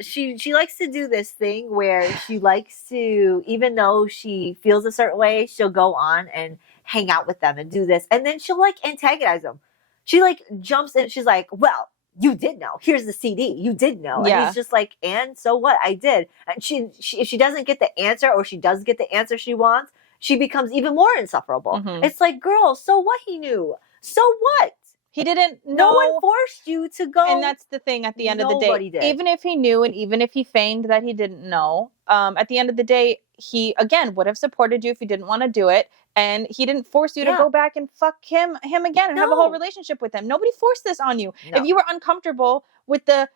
she likes to do this thing where she likes to, even though she feels a certain way, she'll go on and hang out with them and do this, and then she'll like antagonize them. She like jumps in. She's like, well, you did know. Here's the CD. You did know. And he's just like, and so what? I did. And she if she doesn't get the answer, or she does get the answer she wants, she becomes even more insufferable. It's like, girl, so what he knew? So what? He didn't know. No one forced you to go. And that's the thing at the end of the day. Did. Even if he knew, and even if he feigned that he didn't know, at the end of the day, he, again, would have supported you if you didn't want to do it. And he didn't force you to go back and fuck him again and have a whole relationship with him. Nobody forced this on you. No. If you were uncomfortable with the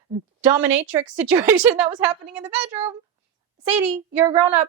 dominatrix situation that was happening in the bedroom, Sadie, you're a grown-up.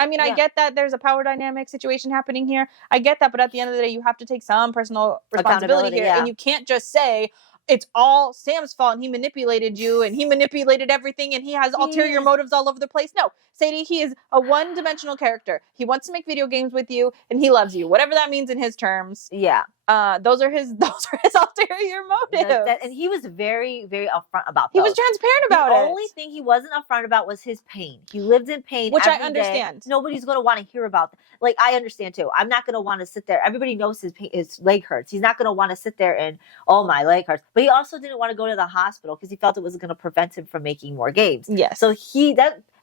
I mean, I get that there's a power dynamic situation happening here. I get that. But at the end of the day, you have to take some personal responsibility here. And you can't just say, it's all Sam's fault and he manipulated you and he manipulated everything and he has ulterior motives all over the place. No, Sadie, he is a one-dimensional character. He wants to make video games with you and he loves you. Whatever that means in his terms. Yeah. those are his ulterior motives. And he was very, very upfront about He those. was transparent about The it. only thing he wasn't upfront about was his pain. He lived in pain, which I every day. understand. Nobody's going to want to hear about that. Like, I understand too. I'm not going to want to sit there. Everybody knows his leg hurts. He's not going to want to sit there and, oh, my leg hurts. But he also didn't want to go to the hospital because he felt it was going to prevent him from making more games. Yes. So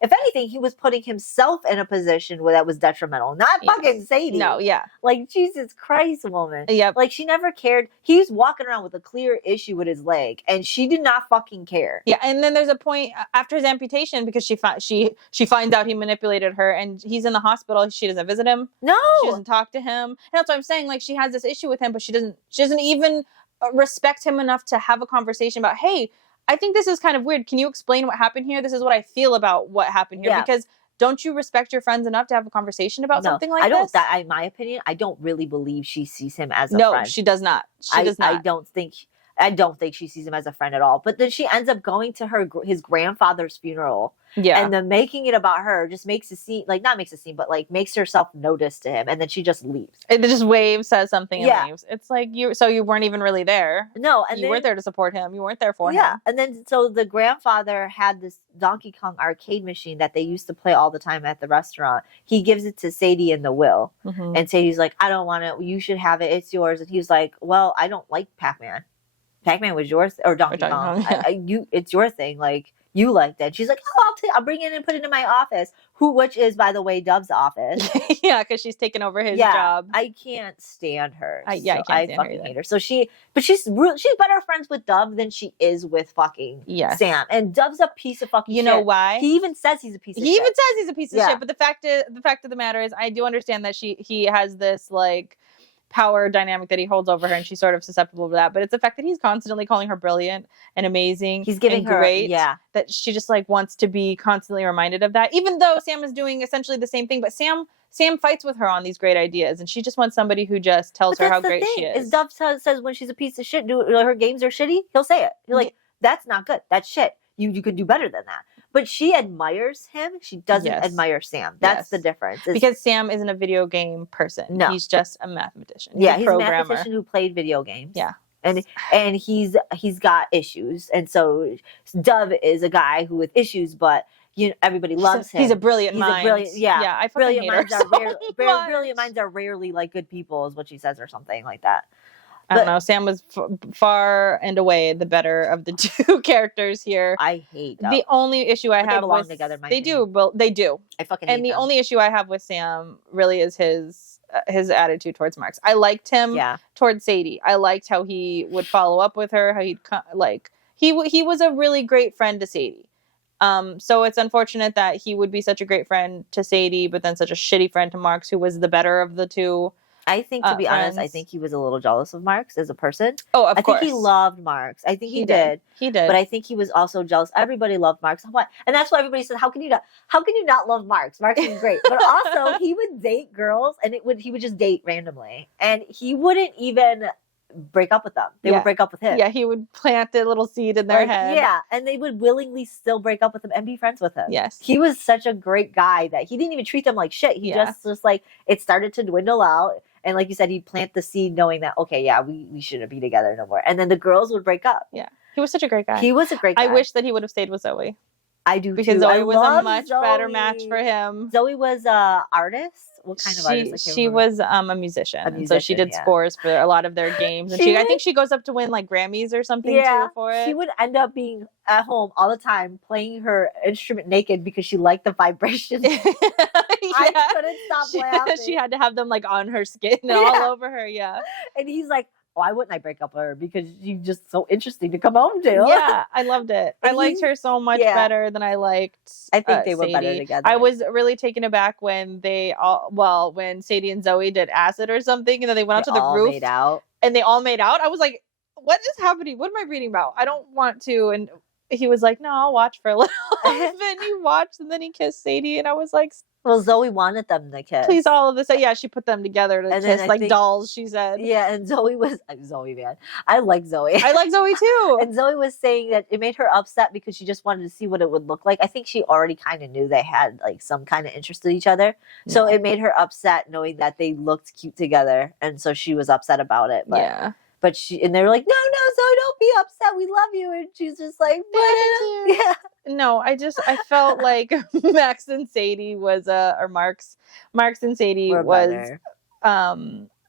if anything, he was putting himself in a position where that was detrimental. Not fucking Sadie. No, yeah. Like, Jesus Christ, woman. Yep. Like, she never cared. He was walking around with a clear issue with his leg, and she did not fucking care. Yeah, and then there's a point after his amputation because she finds out he manipulated her, and he's in the hospital. She doesn't visit him. No, she doesn't talk to him. And that's what I'm saying. Like, she has this issue with him, but she doesn't even respect him enough to have a conversation about, hey, I think this is kind of weird. Can you explain what happened here? This is what I feel about what happened here. Yeah. Because don't you respect your friends enough to have a conversation about something like this? In my opinion, I don't really believe she sees him as a friend. No, she does not. She does not. I don't think she sees him as a friend at all. But then she ends up going to his grandfather's funeral. Yeah. And then making it about her just makes a scene, like not makes a scene, but like makes herself notice to him. And then she just leaves. It just waves, says something, and leaves. It's like you weren't even really there. No. And you weren't there to support him. You weren't there for him. Yeah. And then so the grandfather had this Donkey Kong arcade machine that they used to play all the time at the restaurant. He gives it to Sadie in the will. Mm-hmm. And Sadie's like, I don't want it. You should have it. It's yours. And he's like, well, I don't like Pac-Man. Pac-Man was yours, or Donkey Kong. It's your thing. Like, you like that. She's like, oh, I'll bring it and put it in my office. Which is, by the way, Dove's office. Yeah, because she's taken over his job. I can't stand her. I can't stand her fucking hate her. So she's better friends with Dove than she is with fucking Sam. And Dove's a piece of fucking shit. You know why? He even says he's a piece of shit. He even says he's a piece of shit. But the fact of the matter is, I do understand that he has this like power dynamic that he holds over her, and she's sort of susceptible to that. But it's the fact that he's constantly calling her brilliant and amazing. He's giving her great. That she just like wants to be constantly reminded of that, even though Sam is doing essentially the same thing. But Sam fights with her on these great ideas, and she just wants somebody who just tells her how great she is. Dove says when she's a piece of shit, her games are shitty, he'll say it. You're like, that's not good. That's shit. You could do better than that. But she admires him. She doesn't admire Sam. That's the difference. Because Sam isn't a video game person. No. He's just a mathematician. He's a mathematician who played video games. Yeah. And he's got issues. And so Dove is a guy who with issues, but everybody loves him. He's a brilliant mind. I fucking hate her so much. Brilliant minds are rarely like good people, is what she says, or something like that. I don't know. Sam was far and away the better of the two characters here. I hate Dove. The only issue I have with together. They do. I fucking hate them. And the only issue I have with Sam really is his attitude towards Marks. I liked him towards Sadie. I liked how he would follow up with her. How he was a really great friend to Sadie. So it's unfortunate that he would be such a great friend to Sadie, but then such a shitty friend to Marks, who was the better of the two. I think, to be honest, I think he was a little jealous of Marks as a person. Oh, of course. I think he loved Marks. I think he did. He did. But I think he was also jealous. Everybody loved Marks. And that's why everybody said, how can you not love Marks? Marks is great. But also, he would date girls, and he would just date randomly. And he wouldn't even break up with them. They would break up with him. Yeah, he would plant a little seed in their head. Yeah, and they would willingly still break up with him and be friends with him. Yes. He was such a great guy that he didn't even treat them like shit. He just like, it started to dwindle out. And like you said, he'd plant the seed knowing that, okay, we shouldn't be together no more. And then the girls would break up. Yeah. He was such a great guy. He was a great guy. I wish that he would have stayed with Zoe. I do because too. Zoe was a much better match for him. Zoe was an artist. What kind of artist? She was a musician. So she did scores for a lot of their games. And I think she goes up to win like Grammys or something too for it. She would end up being at home all the time playing her instrument naked because she liked the vibrations. I couldn't stop laughing. She had to have them like on her skin and all over her. Yeah. And he's like, why wouldn't I break up with her? Because she's just so interesting to come home to. Yeah, I loved it. I liked her so much better than I liked I think they were better together. I was really taken aback when when Sadie and Zoe did acid or something, and then they went out to the roof. Made out. And they all made out. I was like, what is happening? What am I reading about? I don't want to. And he was like, no, I'll watch for a little. And then he watched, and then he kissed Sadie, and I was like, Well, Zoe wanted them to kiss. Please, all of this. Yeah, she put them together to And then kiss I like think- dolls, she said. Yeah, and Zoe was Zoe, man. I like Zoe. I like Zoe too. And Zoe was saying that it made her upset because she just wanted to see what it would look like. I think she already kind of knew they had like some kind of interest in each other. So it made her upset knowing that they looked cute together. And so she was upset about it. But yeah. But they were like, no, Zoe, don't be upset. We love you. And she's just like, yeah. No, I felt like Max and Sadie was or Marks and Sadie was better.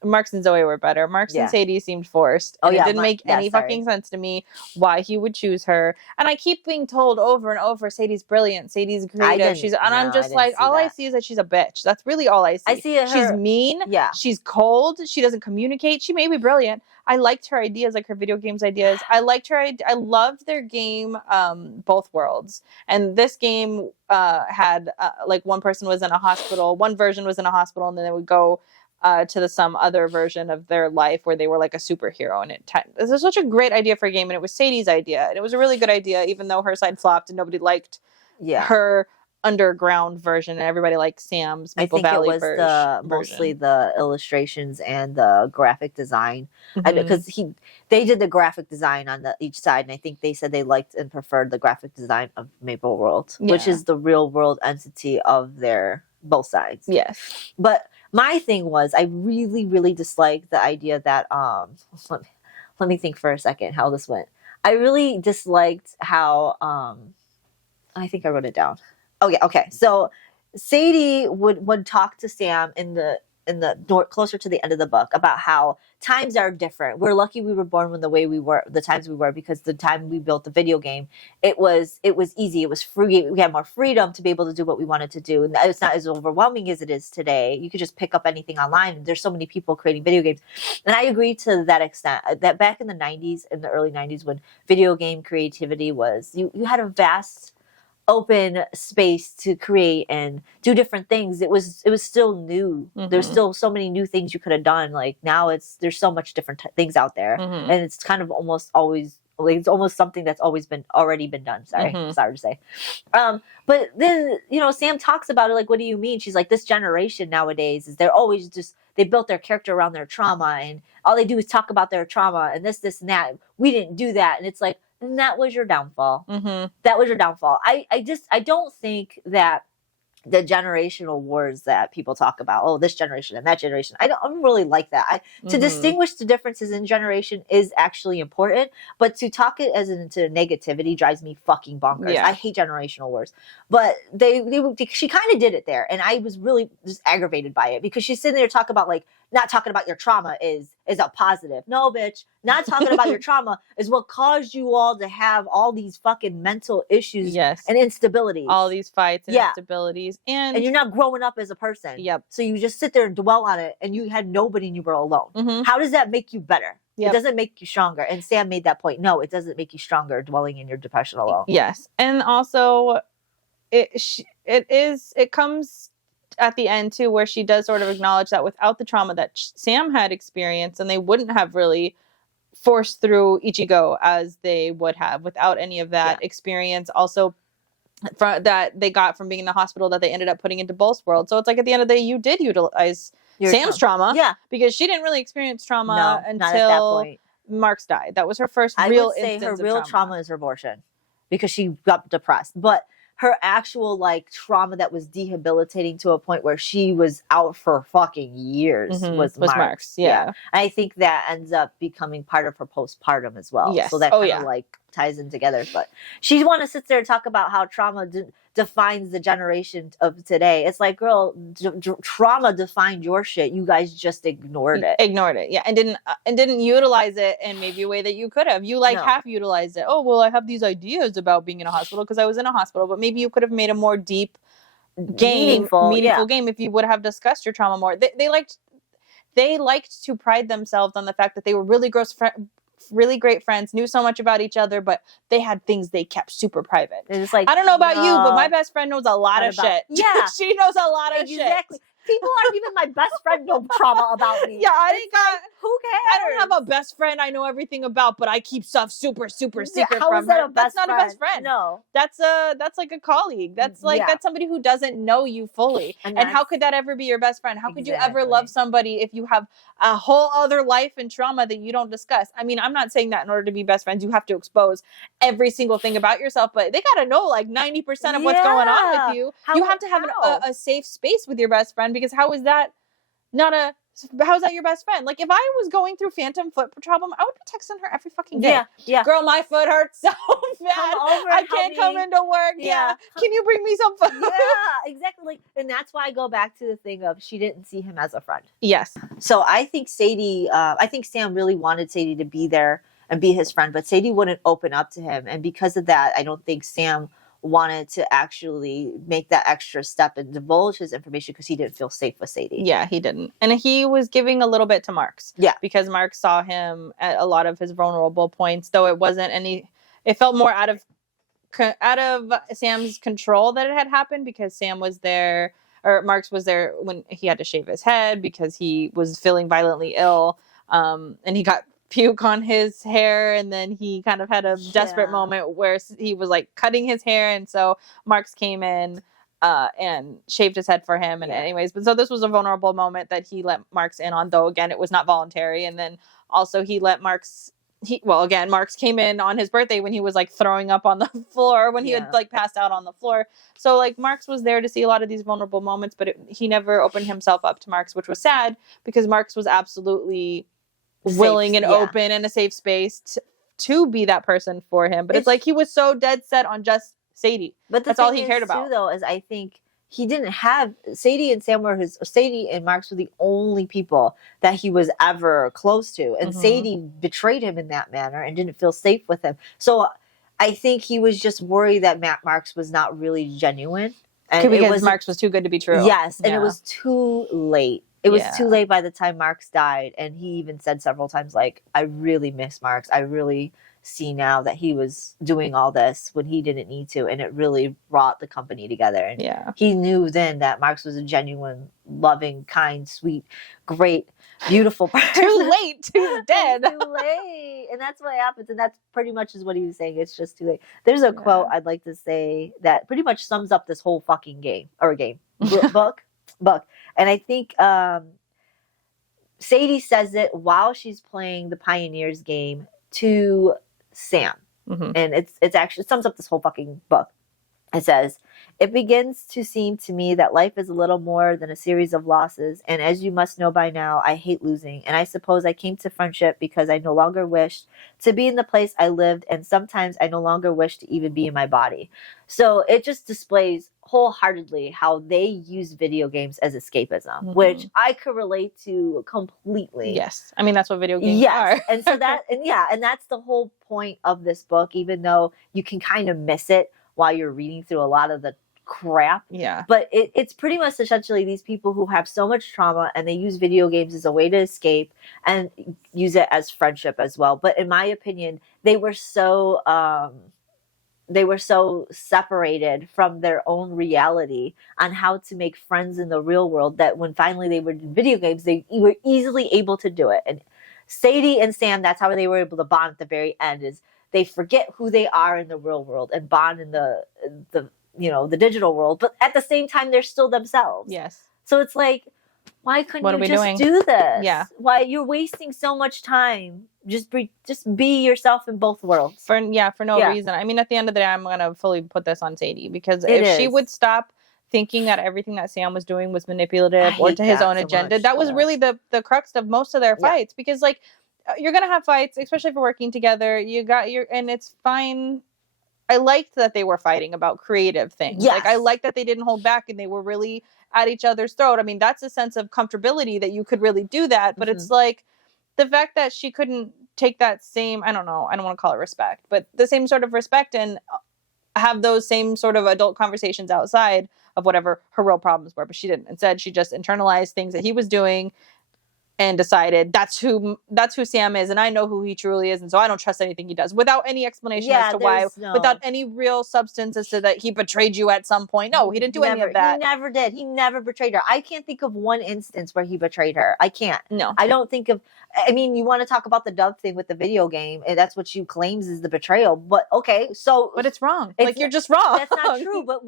Marks and Zoe were better. Marks and Sadie seemed forced. And it didn't make any fucking sense to me why he would choose her. And I keep being told over and over, Sadie's brilliant. Sadie's creative. I'm just like, all I see is that she's a bitch. That's really all I see. I see her. She's mean. Yeah. She's cold. She doesn't communicate. She may be brilliant. I liked her ideas, like her video games ideas. I liked her. I loved their game, Both Worlds. And this game had like one person was in a hospital. One version was in a hospital, and then they would go to some other version of their life where they were like a superhero. And it was such a great idea for a game, and it was Sadie's idea, and it was a really good idea, even though her side flopped and nobody liked her underground version, and everybody liked Sam's Maple Valley version. I think it was mostly the illustrations and the graphic design, because they did the graphic design on each side, and I think they said they liked and preferred the graphic design of Maple World, which is the real world entity of their both sides. Yes, but my thing was, I really, really disliked the idea that let me think for a second how this went. I really disliked how I think I wrote it down. Oh yeah, okay. So Sadie would talk to Sam in the closer to the end of the book about how times are different. We're lucky we were born when the times we were, because the time we built the video game, it was easy. It was free. We had more freedom to be able to do what we wanted to do. And it's not as overwhelming as it is today. You could just pick up anything online. There's so many people creating video games. And I agree to that extent that back in the 90s, in the early 90s, when video game creativity was, you had a vast open space to create and do different things. It was still new. There's still so many new things you could have done. Like now there's so much different things out there, and it's kind of almost always like it's almost something that's already been done. Sorry to say. But then Sam talks about it like, what do you mean? She's like, this generation nowadays they're always they built their character around their trauma, and all they do is talk about their trauma and this and that. We didn't do that, and it's like, and that was your downfall. That was your downfall. I don't think that the generational wars that people talk about, oh, this generation and that generation, I don't really like that. To distinguish the differences in generation is actually important, but to talk it as into negativity drives me fucking bonkers. I hate generational wars, but she kind of did it there, and I was really just aggravated by it, because she's sitting there talking about like, not talking about your trauma is a positive. No, bitch. Not talking about your trauma is what caused you all to have all these fucking mental issues and instabilities. All these fights and instabilities. And you're not growing up as a person. Yep. So you just sit there and dwell on it, and you had nobody and you were alone. How does that make you better? It doesn't make you stronger. And Sam made that point. No, it doesn't make you stronger dwelling in your depression alone. Yes. And also it comes at the end too, where she does sort of acknowledge that without the trauma that Sam had experienced, and they wouldn't have really forced through Ichigo as they would have without any of that experience. Also, that they got from being in the hospital that they ended up putting into Both Worlds. So it's like at the end of the day, you did utilize Sam's trauma. Yeah. Because she didn't really experience trauma until Marks died. That was her first real instance of trauma. Her real trauma is her abortion, because she got depressed. But her actual like trauma that was debilitating to a point where she was out for fucking years was Marks. Yeah. I think that ends up becoming part of her postpartum as well. Yes. So that kind of like ties in together. But she want to sit there and talk about how trauma defines the generation of today. It's like, girl, trauma defined your shit. You guys just ignored it. Yeah, and didn't utilize it in maybe a way that you could have. You half utilized it. Oh, well, I have these ideas about being in a hospital because I was in a hospital, but maybe you could have made a more deep meaningful game if you would have discussed your trauma more. They liked to pride themselves on the fact that they were really great friends, knew so much about each other, but they had things they kept super private. It's like, I don't know about you, but my best friend knows a lot of shit. Yeah. She knows a lot of shit. People aren't even my best friend know trauma about me. Yeah, who cares? I don't have a best friend I know everything about, but I keep stuff super secret How from is that her. a That's best not friend? a best friend. No. That's like a colleague. That's that's somebody who doesn't know you fully. And how could that ever be your best friend? How could you ever love somebody if you have a whole other life and trauma that you don't discuss? I mean, I'm not saying that in order to be best friends, you have to expose every single thing about yourself, but they got to know like 90% of what's going on with you. You have to have a safe space with your best friend, because how's that your best friend? Like, if I was going through phantom foot problem, I would be texting her every fucking day. Yeah. Girl, my foot hurts so bad. I can't come into work. Yeah. Can you bring me some food? Yeah, exactly. Like, and that's why I go back to the thing of she didn't see him as a friend. Yes. So I think Sam really wanted Sadie to be there and be his friend, but Sadie wouldn't open up to him. And because of that, I don't think Sam wanted to actually make that extra step and divulge his information because he didn't feel safe with Sadie. Yeah, he didn't. And he was giving a little bit to Marks. Yeah. Because Marks saw him at a lot of his vulnerable points, though it wasn't it felt more out of Sam's control that it had happened, because Sam was there, or Marks was there when he had to shave his head because he was feeling violently ill. And he got puke on his hair, and then he kind of had a desperate moment where he was like cutting his hair, and so Marks came in and shaved his head for him. And anyways, but so this was a vulnerable moment that he let Marks in on, though again it was not voluntary. And then also he let Marks came in on his birthday when he was like throwing up on the floor, when he had like passed out on the floor. So like Marks was there to see a lot of these vulnerable moments, but he never opened himself up to Marks, which was sad, because Marks was absolutely willing and open and a safe space to be that person for him. But it's like he was so dead set on just Sadie. But that's all he cared about. Too, though, is I think he didn't have Sadie and Marks were the only people that he was ever close to, and Sadie betrayed him in that manner and didn't feel safe with him. So I think he was just worried that Marks was not really genuine, and because Marks was too good to be true. Yes, and it was too late. It was too late by the time Marks died. And he even said several times, like, I really miss Marks. I really see now that he was doing all this when he didn't need to. And it really brought the company together. And he knew then that Marks was a genuine, loving, kind, sweet, great, beautiful person. Too late. Too dead. Too late. And that's what happens. And that's pretty much is what he was saying. It's just too late. There's a quote I'd like to say that pretty much sums up this whole fucking book. And I think Sadie says it while she's playing the Pioneers game to Sam. And it sums up this whole fucking book. It says, "It begins to seem to me that life is a little more than a series of losses. And as you must know by now, I hate losing. And I suppose I came to friendship because I no longer wished to be in the place I lived. And sometimes I no longer wish to even be in my body." So it just displays wholeheartedly how they use video games as escapism, which I could relate to completely. Yes. I mean, that's what video games are. And so and that's the whole point of this book, even though you can kind of miss it while you're reading through a lot of the crap. Yeah. But it's pretty much essentially these people who have so much trauma and they use video games as a way to escape and use it as friendship as well. But in my opinion, they were so separated from their own reality on how to make friends in the real world that when finally they were in video games, they were easily able to do it. And Sadie and Sam, that's how they were able to bond at the very end, is they forget who they are in the real world and bond in the digital world, but at the same time they're still themselves. Yes. So it's like, why couldn't you just do this? Yeah. Why you're wasting so much time? Just be yourself in both worlds. For no reason. I mean, at the end of the day, I'm gonna fully put this on Sadie, because if she would stop thinking that everything that Sam was doing was manipulative or to his own agenda, that was really the crux of most of their fights. Because like, you're gonna have fights, especially if you're working together. And it's fine. I liked that they were fighting about creative things. Yes. Like, I liked that they didn't hold back and they were really at each other's throat. I mean, that's a sense of comfortability that you could really do that. But it's like the fact that she couldn't take that same, I don't want to call it respect, but the same sort of respect and have those same sort of adult conversations outside of whatever her real problems were. But she didn't. Instead, she just internalized things that he was doing and decided that's who Sam is, and I know who he truly is, and so I don't trust anything he does, without any explanation as to why, without any real substance as to that he betrayed you at some point. No, he didn't do any of that. He never did. He never betrayed her. I can't think of one instance where he betrayed her. I can't. No. I don't think of, I mean, you want to talk about the Dove thing with the video game, and that's what she claims is the betrayal, but okay, so. But it's wrong. Like, you're just wrong. That's not true, but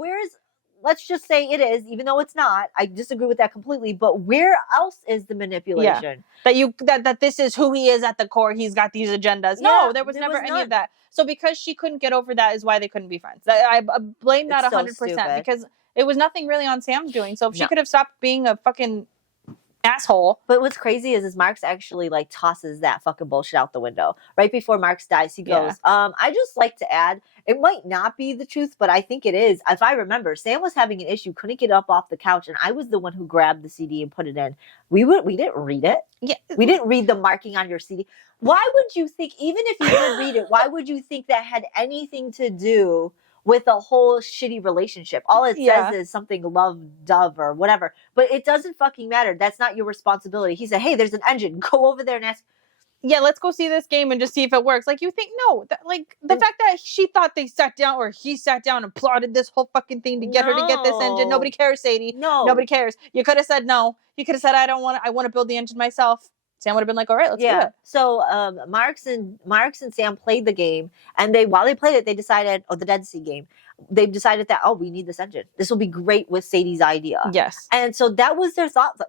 let's just say it is, even though it's not. I disagree with that completely. But where else is the manipulation? That this is who he is at the core. He's got these agendas. No, there was never any of that. So because she couldn't get over that is why they couldn't be friends. I blame that 100% because it was nothing really on Sam's doing. So if she could have stopped being a fucking asshole. But what's crazy is Marks actually like tosses that fucking bullshit out the window. Right before Marks dies, he goes, I just like to add, it might not be the truth, but I think it is. If I remember, Sam was having an issue, couldn't get up off the couch, and I was the one who grabbed the CD and put it in. We didn't read it. Yeah. We didn't read the marking on your CD. Why would you think, even if you didn't read it, why would you think that had anything to do with a whole shitty relationship? All it says is something love Dove or whatever, but it doesn't fucking matter. That's not your responsibility. He said, hey, there's an engine. Go over there and ask. Yeah, let's go see this game and just see if it works. Like, you think, no, the fact that she thought they sat down or he sat down and plotted this whole fucking thing to get her to get this engine. Nobody cares, Sadie. No. Nobody cares. You could have said no. You could have said, I want to build the engine myself. Sam would have been like, all right, let's do it. So Marks and Sam played the game, and while they played it, they decided, the Dead Sea game, they decided that, we need this engine. This will be great with Sadie's idea. Yes. And so that was their thought.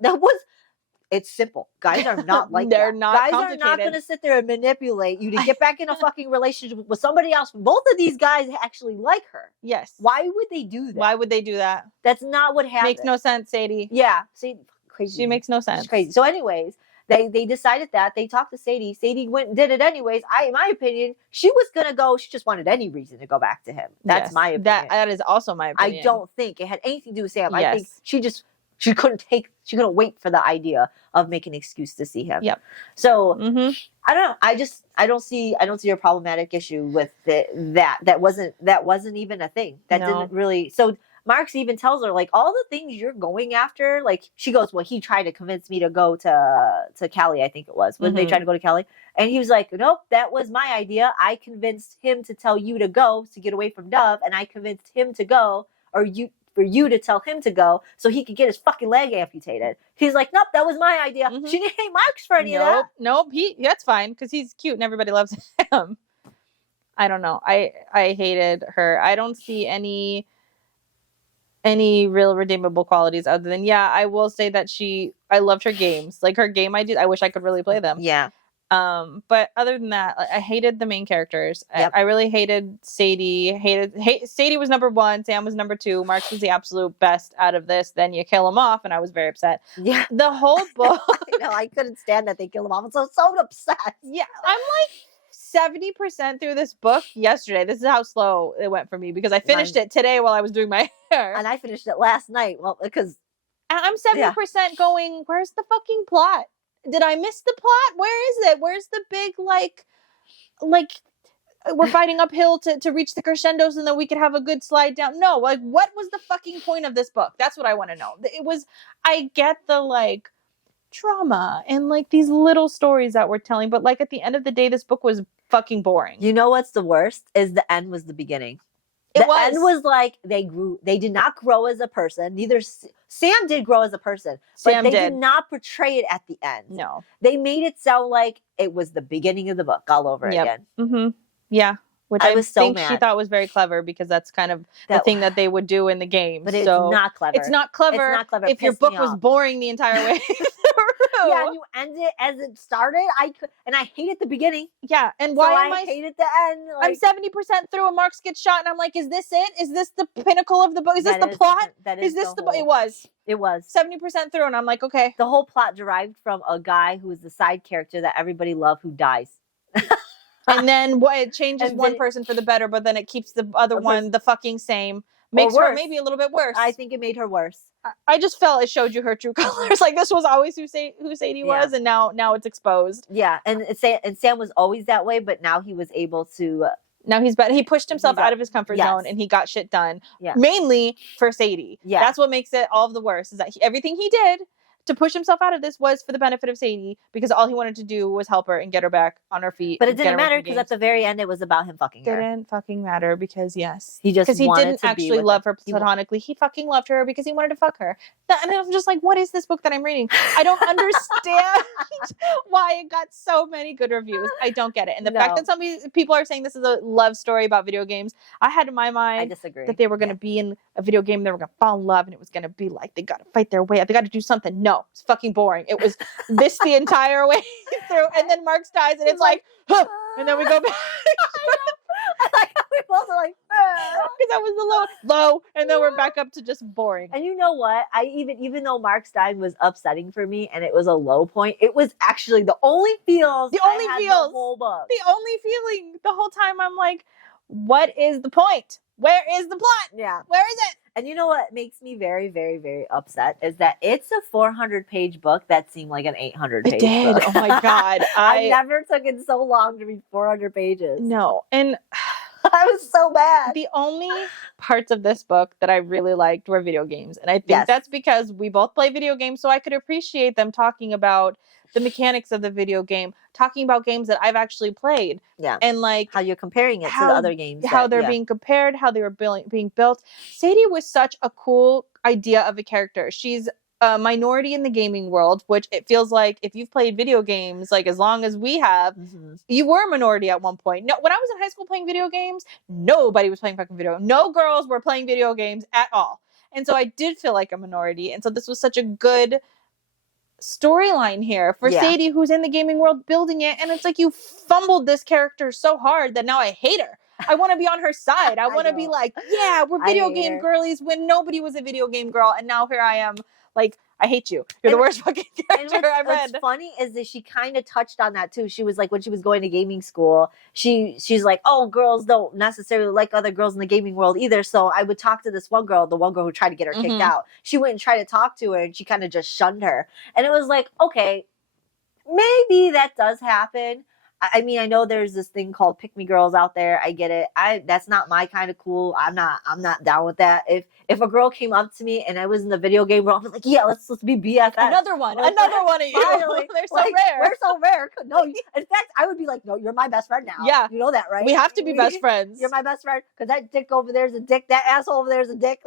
It's simple. Guys are not like They're that. not Guys complicated. are not going to sit there and manipulate you to get back in a fucking relationship with somebody else. Both of these guys actually like her. Yes. Why would they do that? Why would they do that? That's not what happened. Makes no sense, Sadie. Yeah. See, crazy. She makes no sense. It's crazy. So anyways, they decided that. They talked to Sadie. Sadie went and did it anyways. In my opinion, she was going to go. She just wanted any reason to go back to him. That's my opinion. That is also my opinion. I don't think it had anything to do with Sam. I think she couldn't wait for the idea of making an excuse to see him. Yep. So I don't know. I don't see a problematic issue with that wasn't even a thing. That didn't really. So Marks even tells her, like, all the things you're going after, like, she goes, well, he tried to convince me to go to Cali, I think it was, when they tried to go to Cali. And he was like, nope, that was my idea. I convinced him to tell you to go to get away from Dove, and I convinced him to go, for you to tell him to go so he could get his fucking leg amputated. He's like, nope, that was my idea. She didn't hate Marks for any of that. Nope, that's fine, because he's cute and everybody loves him. I don't know. I hated her. I don't see any real redeemable qualities other than, I will say that I loved her games. Like, her game I wish I could really play them. Yeah. But other than that, I hated the main characters. Yep. I really hated Sadie. Sadie was number 1. Sam was number 2. Marks was the absolute best out of this. Then you kill him off, and I was very upset. Yeah. The whole book. I couldn't stand that they killed him off. I'm so upset. Yeah. I'm like 70% through this book yesterday. This is how slow it went for me because I finished it today while I was doing my hair. And I finished it last night. Well, because I'm 70% going, where's the fucking plot? Did I miss the plot? Where is it? Where's the big, like we're fighting uphill to reach the crescendos and then we could have a good slide down? No, like, what was the fucking point of this book? That's what I want to know. I get the, like, trauma and, like, these little stories that we're telling, but, like, at the end of the day, this book was fucking boring. You know what's the worst? Is the end was the beginning. The end was like they did not grow as a person. Neither Sam did grow as a person, but they did not portray it at the end. No. They made it sound like it was the beginning of the book all over again. Mm-hmm. Yeah. Which I was think so mad. She thought was very clever because that's kind of the thing that they would do in the game. But it's not clever. It's not clever. It's not clever. If your book was boring the entire way through. Yeah, and you end it as it started. I hated the beginning. Yeah, and why am I hated the end? Like, I'm 70% through and Marks gets shot and I'm like, is this it? Is this the pinnacle of the book? Is this the plot? Is this the book? It was. It was 70% through and I'm like, okay. The whole plot derived from a guy who is the side character that everybody loved who dies. And then it changes one person for the better, but then it keeps the other one the fucking same. Makes her maybe a little bit worse. I think it made her worse. I just felt it showed you her true colors. Like, this was always who Sadie was, and now it's exposed. Yeah, and Sam was always that way, but now he was able to. Now he's better. He pushed himself out of his comfort zone, and he got shit done. Yeah. Mainly for Sadie. Yeah, that's what makes it all the worse. Is that everything he did to push himself out of this was for the benefit of Sadie, because all he wanted to do was help her and get her back on her feet. But it and get didn't her matter making because games. at the very end, it was about him fucking her. Didn't fucking matter because yes, He just because he wanted didn't to be actually with love her. her platonically. He fucking loved her because he wanted to fuck her. And I'm just like, what is this book that I'm reading? I don't understand why it got so many good reviews. I don't get it. And the fact that people are saying this is a love story about video games, I had in my mind I disagree. that they were going to be in a video game, they were going to fall in love, and it was going to be like they got to fight their way up, they got to do something. No, it's fucking boring. It was this the entire way through, and then Marks dies, and it's like, huh, and then we go back. I like how we both are like, because that was the low, and then we're back up to just boring. And you know what? I even though Mark's dying was upsetting for me, and it was a low point, it was actually the only feels. The whole book. The only feeling the whole time. I'm like, what is the point? Where is the plot? Yeah, where is it? And you know what makes me very, very, very upset is that it's a 400-page book that seemed like an 800-page book. Oh my god, I never took it so long to read 400 pages. No, and I was so bad. The only parts of this book that I really liked were video games, and I think that's because we both play video games, so I could appreciate them talking about the mechanics of the video game, talking about games that I've actually played. Yeah. And like how you're comparing it to the other games. How they're being compared, how they were being built. Sadie was such a cool idea of a character. She's a minority in the gaming world, which it feels like if you've played video games, like as long as we have, you were a minority at one point. No, when I was in high school playing video games, nobody was playing fucking video. No girls were playing video games at all. And so I did feel like a minority. And so this was such a good storyline here for Sadie, who's in the gaming world building it, and it's like you fumbled this character so hard that now I hate her. I want to be on her side. I want to be like, yeah, we're video game girlies when nobody was a video game girl, and now here I am like, I hate you. You're the worst fucking character I've read. What's funny is that she kind of touched on that too. She was like, when she was going to gaming school, she's like, oh, girls don't necessarily like other girls in the gaming world either. So I would talk to this one girl, the one girl who tried to get her kicked out. She went and tried to talk to her, and she kind of just shunned her. And it was like, okay, maybe that does happen. I mean, I know there's this thing called pick me girls out there. I get it. That's not my kind of cool. I'm not down with that. If a girl came up to me and I was in the video game world, I'm like, yeah, let's be BFF. Another one of you. Finally, they're so rare. We're so rare. No, in fact, I would be like, no, you're my best friend now. Yeah, you know that, right? We have to be best friends. You're my best friend because that dick over there is a dick. That asshole over there is a dick.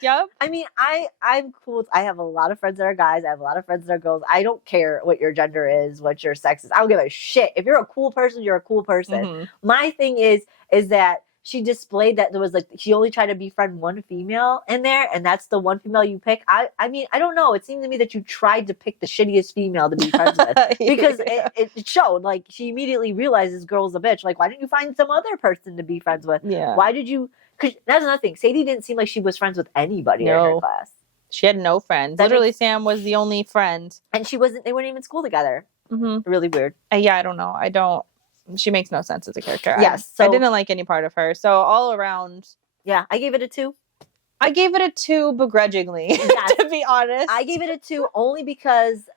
Yep. I mean, I'm cool. I have a lot of friends that are guys. I have a lot of friends that are girls. I don't care what your gender is, what your sex is. I don't give a shit. If you're a cool person, you're a cool person. My thing is that she displayed that there was like, she only tried to befriend one female in there, and that's the one female you pick. I mean, I don't know. It seemed to me that you tried to pick the shittiest female to be friends with because it showed. Like, she immediately realized this girl's a bitch. Like, why didn't you find some other person to be friends with? Yeah. Why did you? Because that's another thing. Sadie didn't seem like she was friends with anybody in her class. She had no friends. Literally, Sam was the only friend. And they weren't even in school together. Really weird. Yeah, I don't know. She makes no sense as a character. Yes. I didn't like any part of her. So all around. Yeah, I gave it a 2. I gave it a 2 begrudgingly, to be honest. I gave it a 2 only because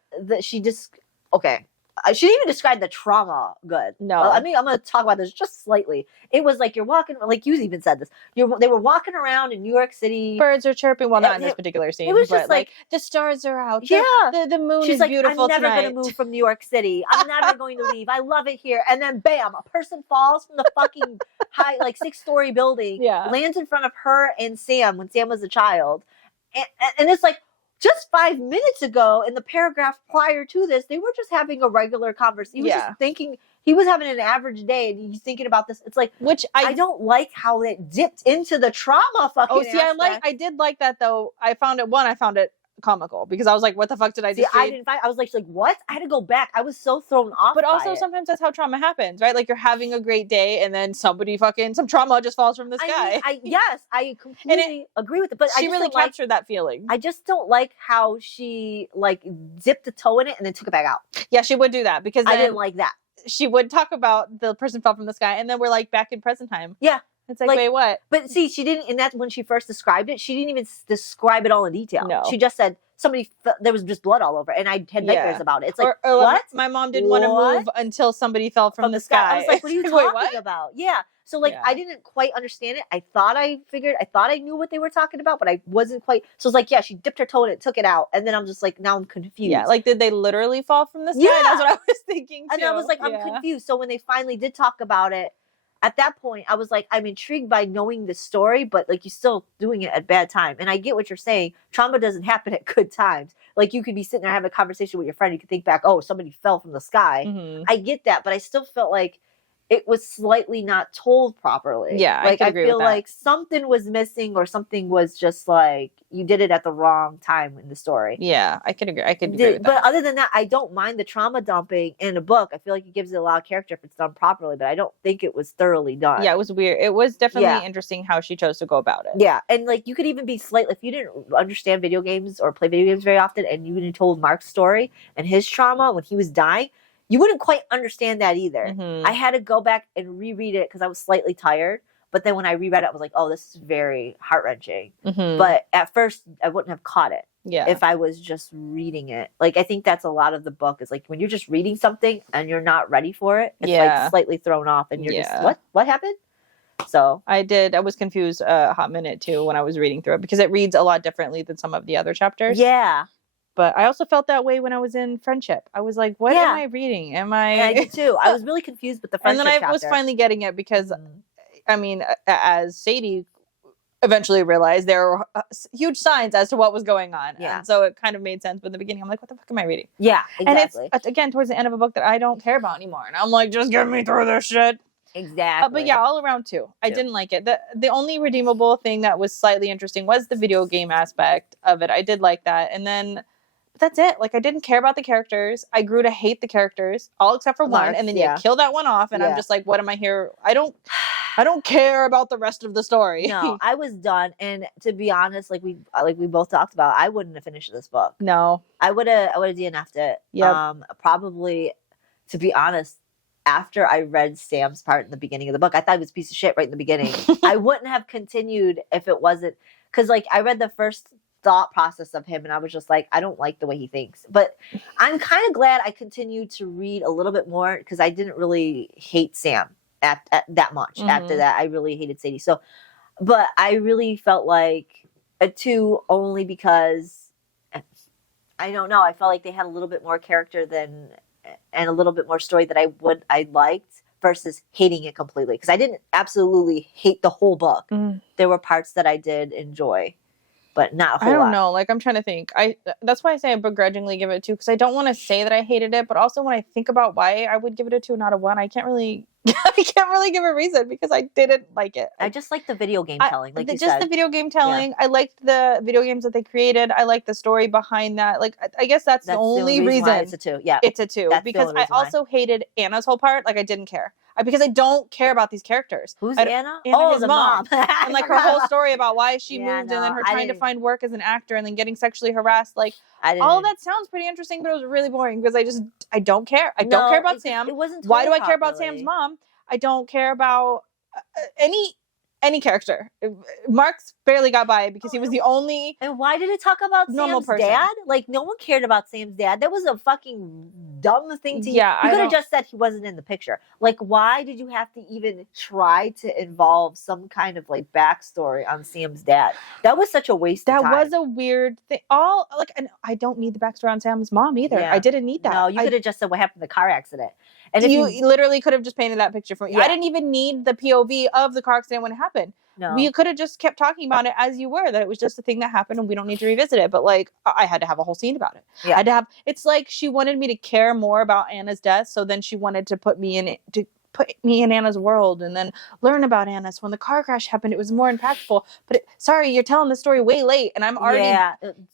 she just, okay. She didn't even describe the trauma good. No. I mean, I'm going to talk about this just slightly. It was like you're walking, like you even said this. They were walking around in New York City. Birds are chirping. Well, not in this particular scene. It was just like the stars are out. Yeah. The moon She's is like, beautiful I'm never tonight. going to move from New York City. I'm never going to leave. I love it here. And then bam, a person falls from the fucking high, like 6-story building. Yeah. Lands in front of her and Sam when Sam was a child. And it's like, just 5 minutes ago, in the paragraph prior to this, they were just having a regular conversation. He was just thinking, he was having an average day, and he's thinking about this. It's like, which I don't like how it dipped into the trauma fucking aspect. I did like that, though. I found it comical because I was like, what the fuck did I just I didn't find. I was like, what? I had to go back. I was so thrown off. But also sometimes that's how trauma happens, right? Like you're having a great day and then some trauma just falls from the sky. Yes, I completely agree with it. But she really captured that feeling. I just don't like how she like dipped a toe in it and then took it back out. Yeah, she would do that because I didn't like that. She would talk about the person fell from the sky and then we're like back in present time. Yeah. It's like, wait, what? But see, she didn't, and that's when she first described it, she didn't even describe it all in detail. No. She just said there was just blood all over, and I had nightmares about it. It's like, or what? My mom didn't want to move until somebody fell from the sky. I was like, what are you talking about? Yeah. So like, I didn't quite understand it. I thought I knew what they were talking about, but I wasn't quite. So it's like, yeah, she dipped her toe in it, took it out, and then I'm just like, now I'm confused. Yeah, like, did they literally fall from the sky? Yeah. That's what I was thinking too. And I was like, I'm confused. So when they finally did talk about it, at that point, I was like, I'm intrigued by knowing the story, but like, you're still doing it at bad time. And I get what you're saying. Trauma doesn't happen at good times. Like, you could be sitting there having a conversation with your friend. You could think back, oh, somebody fell from the sky. Mm-hmm. I get that, but I still felt like it was slightly not told properly. Yeah, like, I agree feel with that. like something was missing, or something was just like, you did it at the wrong time in the story. Yeah, I could agree. I could agree with But that. other than that, I don't mind the trauma dumping in a book. I feel like it gives it a lot of character if it's done properly, but I don't think it was thoroughly done. Yeah, it was weird. It was definitely interesting how she chose to go about it. Yeah, and like, you could even be slightly, if you didn't understand video games or play video games very often, and you even told Mark's story and his trauma when he was dying, you wouldn't quite understand that either. Mm-hmm. I had to go back and reread it because I was slightly tired. But then when I reread it, I was like, oh, this is very heart-wrenching. Mm-hmm. But at first, I wouldn't have caught it if I was just reading it. Like, I think that's a lot of the book, is like, when you're just reading something and you're not ready for it, it's like slightly thrown off, and you're just, what happened? So I was confused a hot minute too when I was reading through it, because it reads a lot differently than some of the other chapters. Yeah. But I also felt that way when I was in Friendship. I was like, what am I reading? Am I... Yeah, I did too. I was really confused with the Friendship And then I chapter. was finally getting it, because, I mean, as Sadie eventually realized, there were huge signs as to what was going on. Yeah. And so it kind of made sense. But in the beginning, I'm like, what the fuck am I reading? Yeah, exactly. And it's, again, towards the end of a book that I don't care about anymore. And I'm like, just get me through this shit. Exactly. But yeah, all around too. I didn't like it. The only redeemable thing that was slightly interesting was the video game aspect of it. I did like that. And then... But that's it. Like, I didn't care about the characters. I grew to hate the characters, all except for one. And then you kill that one off, and I'm just like, what am I here? I don't care about the rest of the story. No, I was done. And to be honest, like we both talked about, I wouldn't have finished this book. No, I would have DNF'd it. Yeah. Probably, to be honest, after I read Sam's part in the beginning of the book, I thought it was a piece of shit right in the beginning. I wouldn't have continued if it wasn't, because like, I read the first thought process of him, and I was just like, I don't like the way he thinks. But I'm kind of glad I continued to read a little bit more, because I didn't really hate Sam at that much. After that, I really hated Sadie. So, but I really felt like a 2, only because, I don't know, I felt like they had a little bit more character and a little bit more story that I liked, versus hating it completely, because I didn't absolutely hate the whole book. There were parts that I did enjoy, but not a whole lot. I don't know. Like, I'm trying to think. That's why I say I begrudgingly give it a 2, because I don't want to say that I hated it, but also when I think about why I would give it a 2, not a 1, I can't really give a reason, because I didn't like it. I just like the video game telling, like you just said. the video game telling. Yeah. I liked the video games that they created. I liked the story behind that. Like, I guess that's the only reason why it's a 2. Yeah, it's a 2, because I also hated Anna's whole part. Like, I didn't care. Because I don't care about these characters. Who's Anna? Anna, his the mom. And like, her whole story about why she moved, and then her trying to find work as an actor, and then getting sexually harassed. Like, all of that sounds pretty interesting, but it was really boring, because I don't care. I don't care about Sam. It wasn't. Why do I care about Sam's mom? I don't care about any character. Mark's barely got by, because he was the only. And why did it talk about normal Sam's dad? Like, no one cared about Sam's dad. That was a fucking dumb thing to. Yeah, you could have just said he wasn't in the picture. Like, why did you have to even try to involve some kind of like backstory on Sam's dad? That was such a waste. That of time. was a weird thing. And I don't need the backstory on Sam's mom either. Yeah. I didn't need that. No, you could have just said what happened in the car accident. And if you literally could have just painted that picture for me. Yeah. I didn't even need the POV of the car accident when it happened. No. You could have just kept talking about it as you were, that it was just a thing that happened and we don't need to revisit it. But like, I had to have a whole scene about it. Yeah. I had to have, it's like she wanted me to care more about Anna's death. So then she wanted to put me in Anna's world and then learn about Anna. So when the car crash happened, it was more impactful. But sorry, you're telling the story way late, and I'm already. Yeah,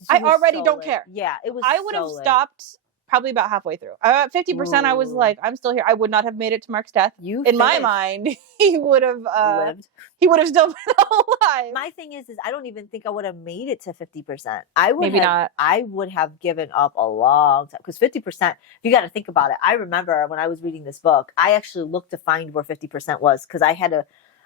I already so don't late. care. Yeah, it was. I would have stopped probably about halfway through. At 50%, I was like, I'm still here. I would not have made it to Mark's death. In my mind, he would have lived. He would have still been alive. My thing is I don't even think I would have made it to 50%. I would Maybe not. I would have given up a long time, because 50%. You got to think about it. I remember when I was reading this book, I actually looked to find where 50% was, because I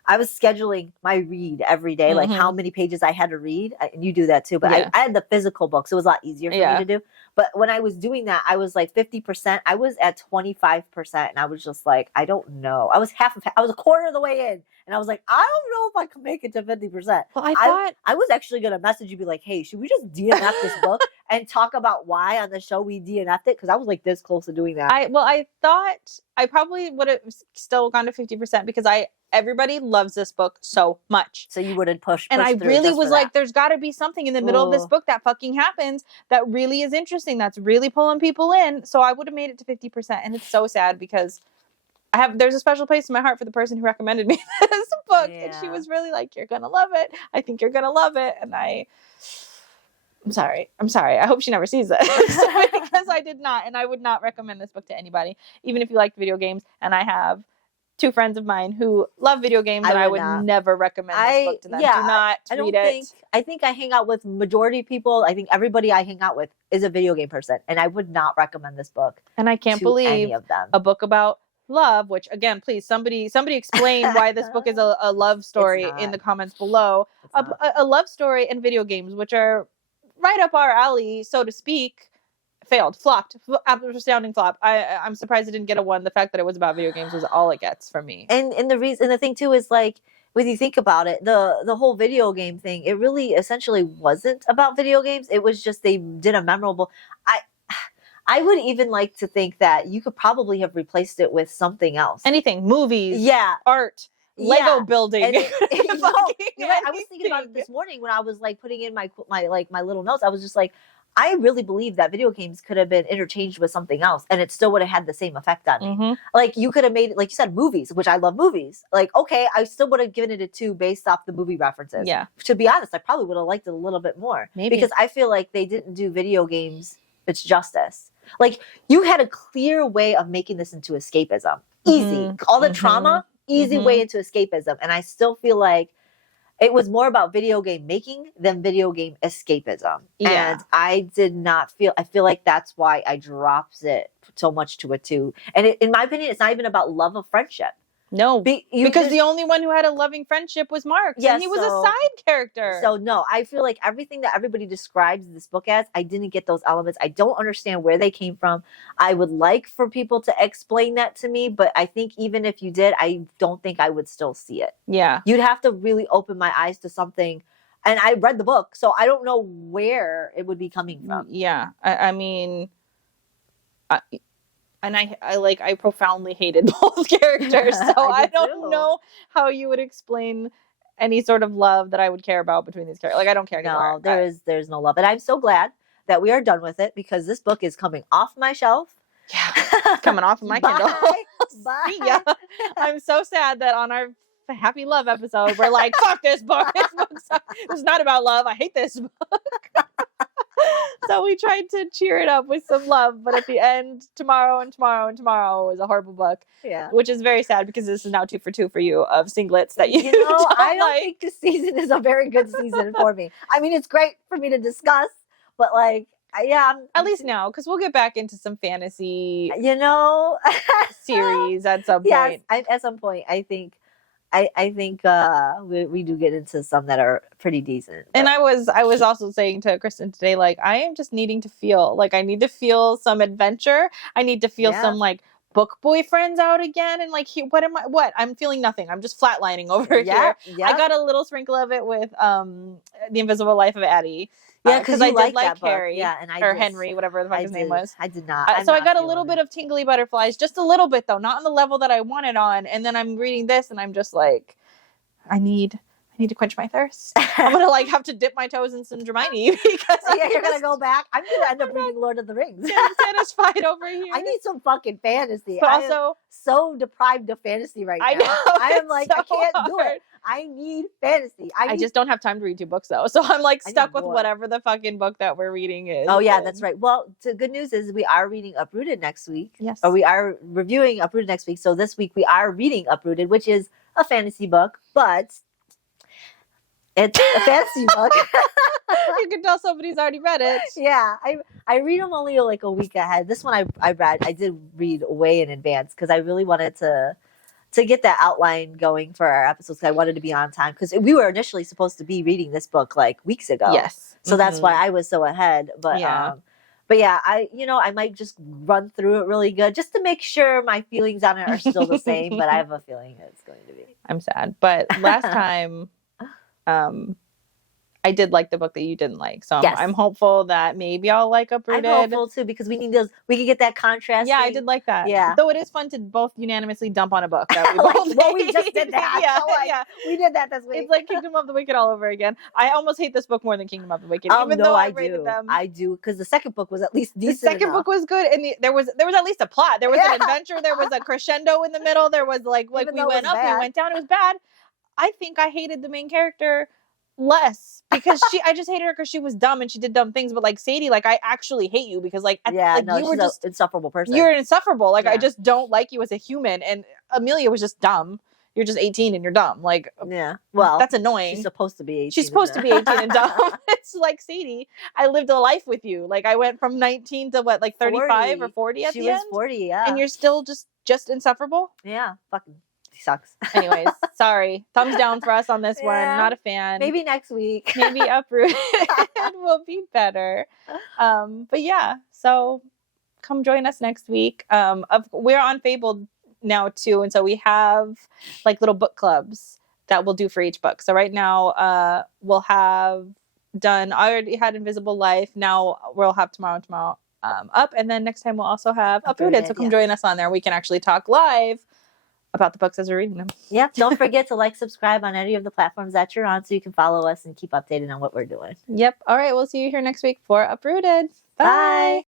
I was scheduling my read every day, like how many pages I had to read. And you do that too. But I had the physical books. It was a lot easier for me to do. But when I was doing that, I was like 50%. I was at 25%. And I was just like, I don't know. I was a quarter of the way in. And I was like, I don't know if I can make it to 50%. Well, I was actually going to message you, be like, hey, should we just DNF this book and talk about why on the show we DNF'd it? Because I was like this close to doing that. I thought I probably would have still gone to 50% because everybody loves this book so much. So you wouldn't push and I really was like, that. there's got to be something in the middle of this book that fucking happens that really is interesting, that's really pulling people in. So I would have made it to 50%. And it's so sad because there's a special place in my heart for the person who recommended me this book. And she was really like, you're going to love it. I think you're going to love it. And I'm sorry. I hope she never sees this because I did not. And I would not recommend this book to anybody, even if you like video games. And I have 2 friends of mine who love video games, and I would never recommend this book to them. Yeah, do not read it. I think I hang out with majority of people. I think everybody I hang out with is a video game person, and I would not recommend this book. And I can't believe any of them. A book about love, which again, please, somebody explain why this book is a love story in the comments below. A love story and video games, which are right up our alley, so to speak, flopped, astounding flop. I'm surprised it didn't get a 1. The fact that it was about video games was all it gets from me. And the thing too is like, when you think about it, the whole video game thing, it really essentially wasn't about video games. It was just they did a memorable. I would even like to think that you could probably have replaced it with something else. Anything, movies, art, Lego building. You're right. I was thinking about it this morning when I was like putting in my little notes. I was just like, I really believe that video games could have been interchanged with something else, and it still would have had the same effect on me. Like you could have made it, like you said, movies, which I love movies. Like, okay, I still would have given it a 2 based off the movie references. Yeah. To be honest, I probably would have liked it a little bit more. Maybe. Because I feel like they didn't do video games its justice. Like you had a clear way of making this into escapism. Easy. All the trauma, easy way into escapism. And I still feel like it was more about video game making than video game escapism. Yeah. And I feel like that's why I dropped it so much to a 2. And in my opinion, it's not even about love of friendship. No, because the only one who had a loving friendship was Mark. Yes, and he was a side character. So no, I feel like everything that everybody describes this book as, I didn't get those elements. I don't understand where they came from. I would like for people to explain that to me, but I think even if you did, I don't think I would still see it. Yeah. You'd have to really open my eyes to something. And I read the book, so I don't know where it would be coming from. Yeah. I mean... And I profoundly hated both characters, so I don't know how you would explain any sort of love that I would care about between these characters. Like I don't care anymore. No, there's no love, and I'm so glad that we are done with it because this book is coming off my shelf. Yeah, coming off of my Kindle. Bye. See ya. I'm so sad that on our Happy Love episode, we're like, fuck this book. It's not about love. I hate this book. So we tried to cheer it up with some love, but at the end, tomorrow was a horrible book. Yeah, which is very sad because this is now 2 for 2 for you of singlets that you. I don't think this season is a very good season for me. I mean, it's great for me to discuss, but like, at least now because we'll get back into some fantasy, series at some point. Yes, at some point, I think. I think we do get into some that are pretty decent. But. And I was also saying to Kristen today, like, I am just needing to feel, like, I need to feel some adventure. I need to feel some, like, book boyfriends out again. And, like, I'm feeling nothing. I'm just flatlining over here. Yeah. I got a little sprinkle of it with The Invisible Life of Addie. Yeah, because I did like Harry, and Henry, whatever the fuck his name was. I did not. So I got a little bit of tingly butterflies, just a little bit though, not on the level that I wanted on. And then I'm reading this, and I'm just like, I need to quench my thirst. I'm gonna like have to dip my toes in some Hermione because you're gonna go back. I'm gonna end up reading Lord of the Rings. Satisfied over here. I need some fucking fantasy. But also, am so deprived of fantasy right now. I know. I am like, so I can't do it. I need fantasy. I just don't have time to read 2 books though, so I'm like stuck with whatever the fucking book that we're reading is. Oh yeah, that's right. Well, the good news is we are reading Uprooted next week. Yes. Or we are reviewing Uprooted next week. So this week we are reading Uprooted, which is a fantasy book, but it's a fantasy book. You can tell somebody's already read it. Yeah, I read them only like a week ahead. This one I did read way in advance because I really wanted to to get that outline going for our episodes. I wanted to be on time because we were initially supposed to be reading this book like weeks ago. Yes. So that's why I was so ahead. But yeah, I might just run through it really good just to make sure my feelings on it are still the same. But I have a feeling it's going to be. I'm sad. But last time, I did like the book that you didn't like. So I'm hopeful that maybe I'll like Uprooted. I'm hopeful too because we need those. We can get that contrast. Yeah, I did like that. Yeah. Though it is fun to both unanimously dump on a book that we both well, we just did that. Yeah, so like, we did that this week. It's like Kingdom of the Wicked all over again. I almost hate this book more than Kingdom of the Wicked, even though I rated them. I do because the second book was at least decent. The second book was good, and there was at least a plot. There was an adventure. There was a crescendo in the middle. There was like we went up, we went down. It was bad. I think I hated the main character less because I just hated her because she was dumb and she did dumb things. But like Sadie, like I actually hate you because like you were just an insufferable person. You're insufferable. Like I just don't like you as a human. And Amelia was just dumb. You're just 18 and you're dumb. Like well, that's annoying. She's supposed to be 18. She's supposed to be 18 and dumb. It's like Sadie. I lived a life with you. Like I went from 19 to what, like 35 or 40 at the end. She was 40, yeah. And you're still just insufferable. Yeah, fucking sucks. Anyways, sorry. Thumbs down for us on this one. Not a fan. Maybe next week. Maybe Uprooted will be better. But yeah, so come join us next week. We're on Fabled now too, and so we have like little book clubs that we'll do for each book. So right now we'll have done. I already had Invisible Life. Now we'll have tomorrow up, and then next time we'll also have Uprooted. So come join us on there. We can actually talk live about the books as we're reading them. Yep. Don't forget to like, subscribe on any of the platforms that you're on so you can follow us and keep updated on what we're doing. Yep. All right. We'll see you here next week for Uprooted. Bye.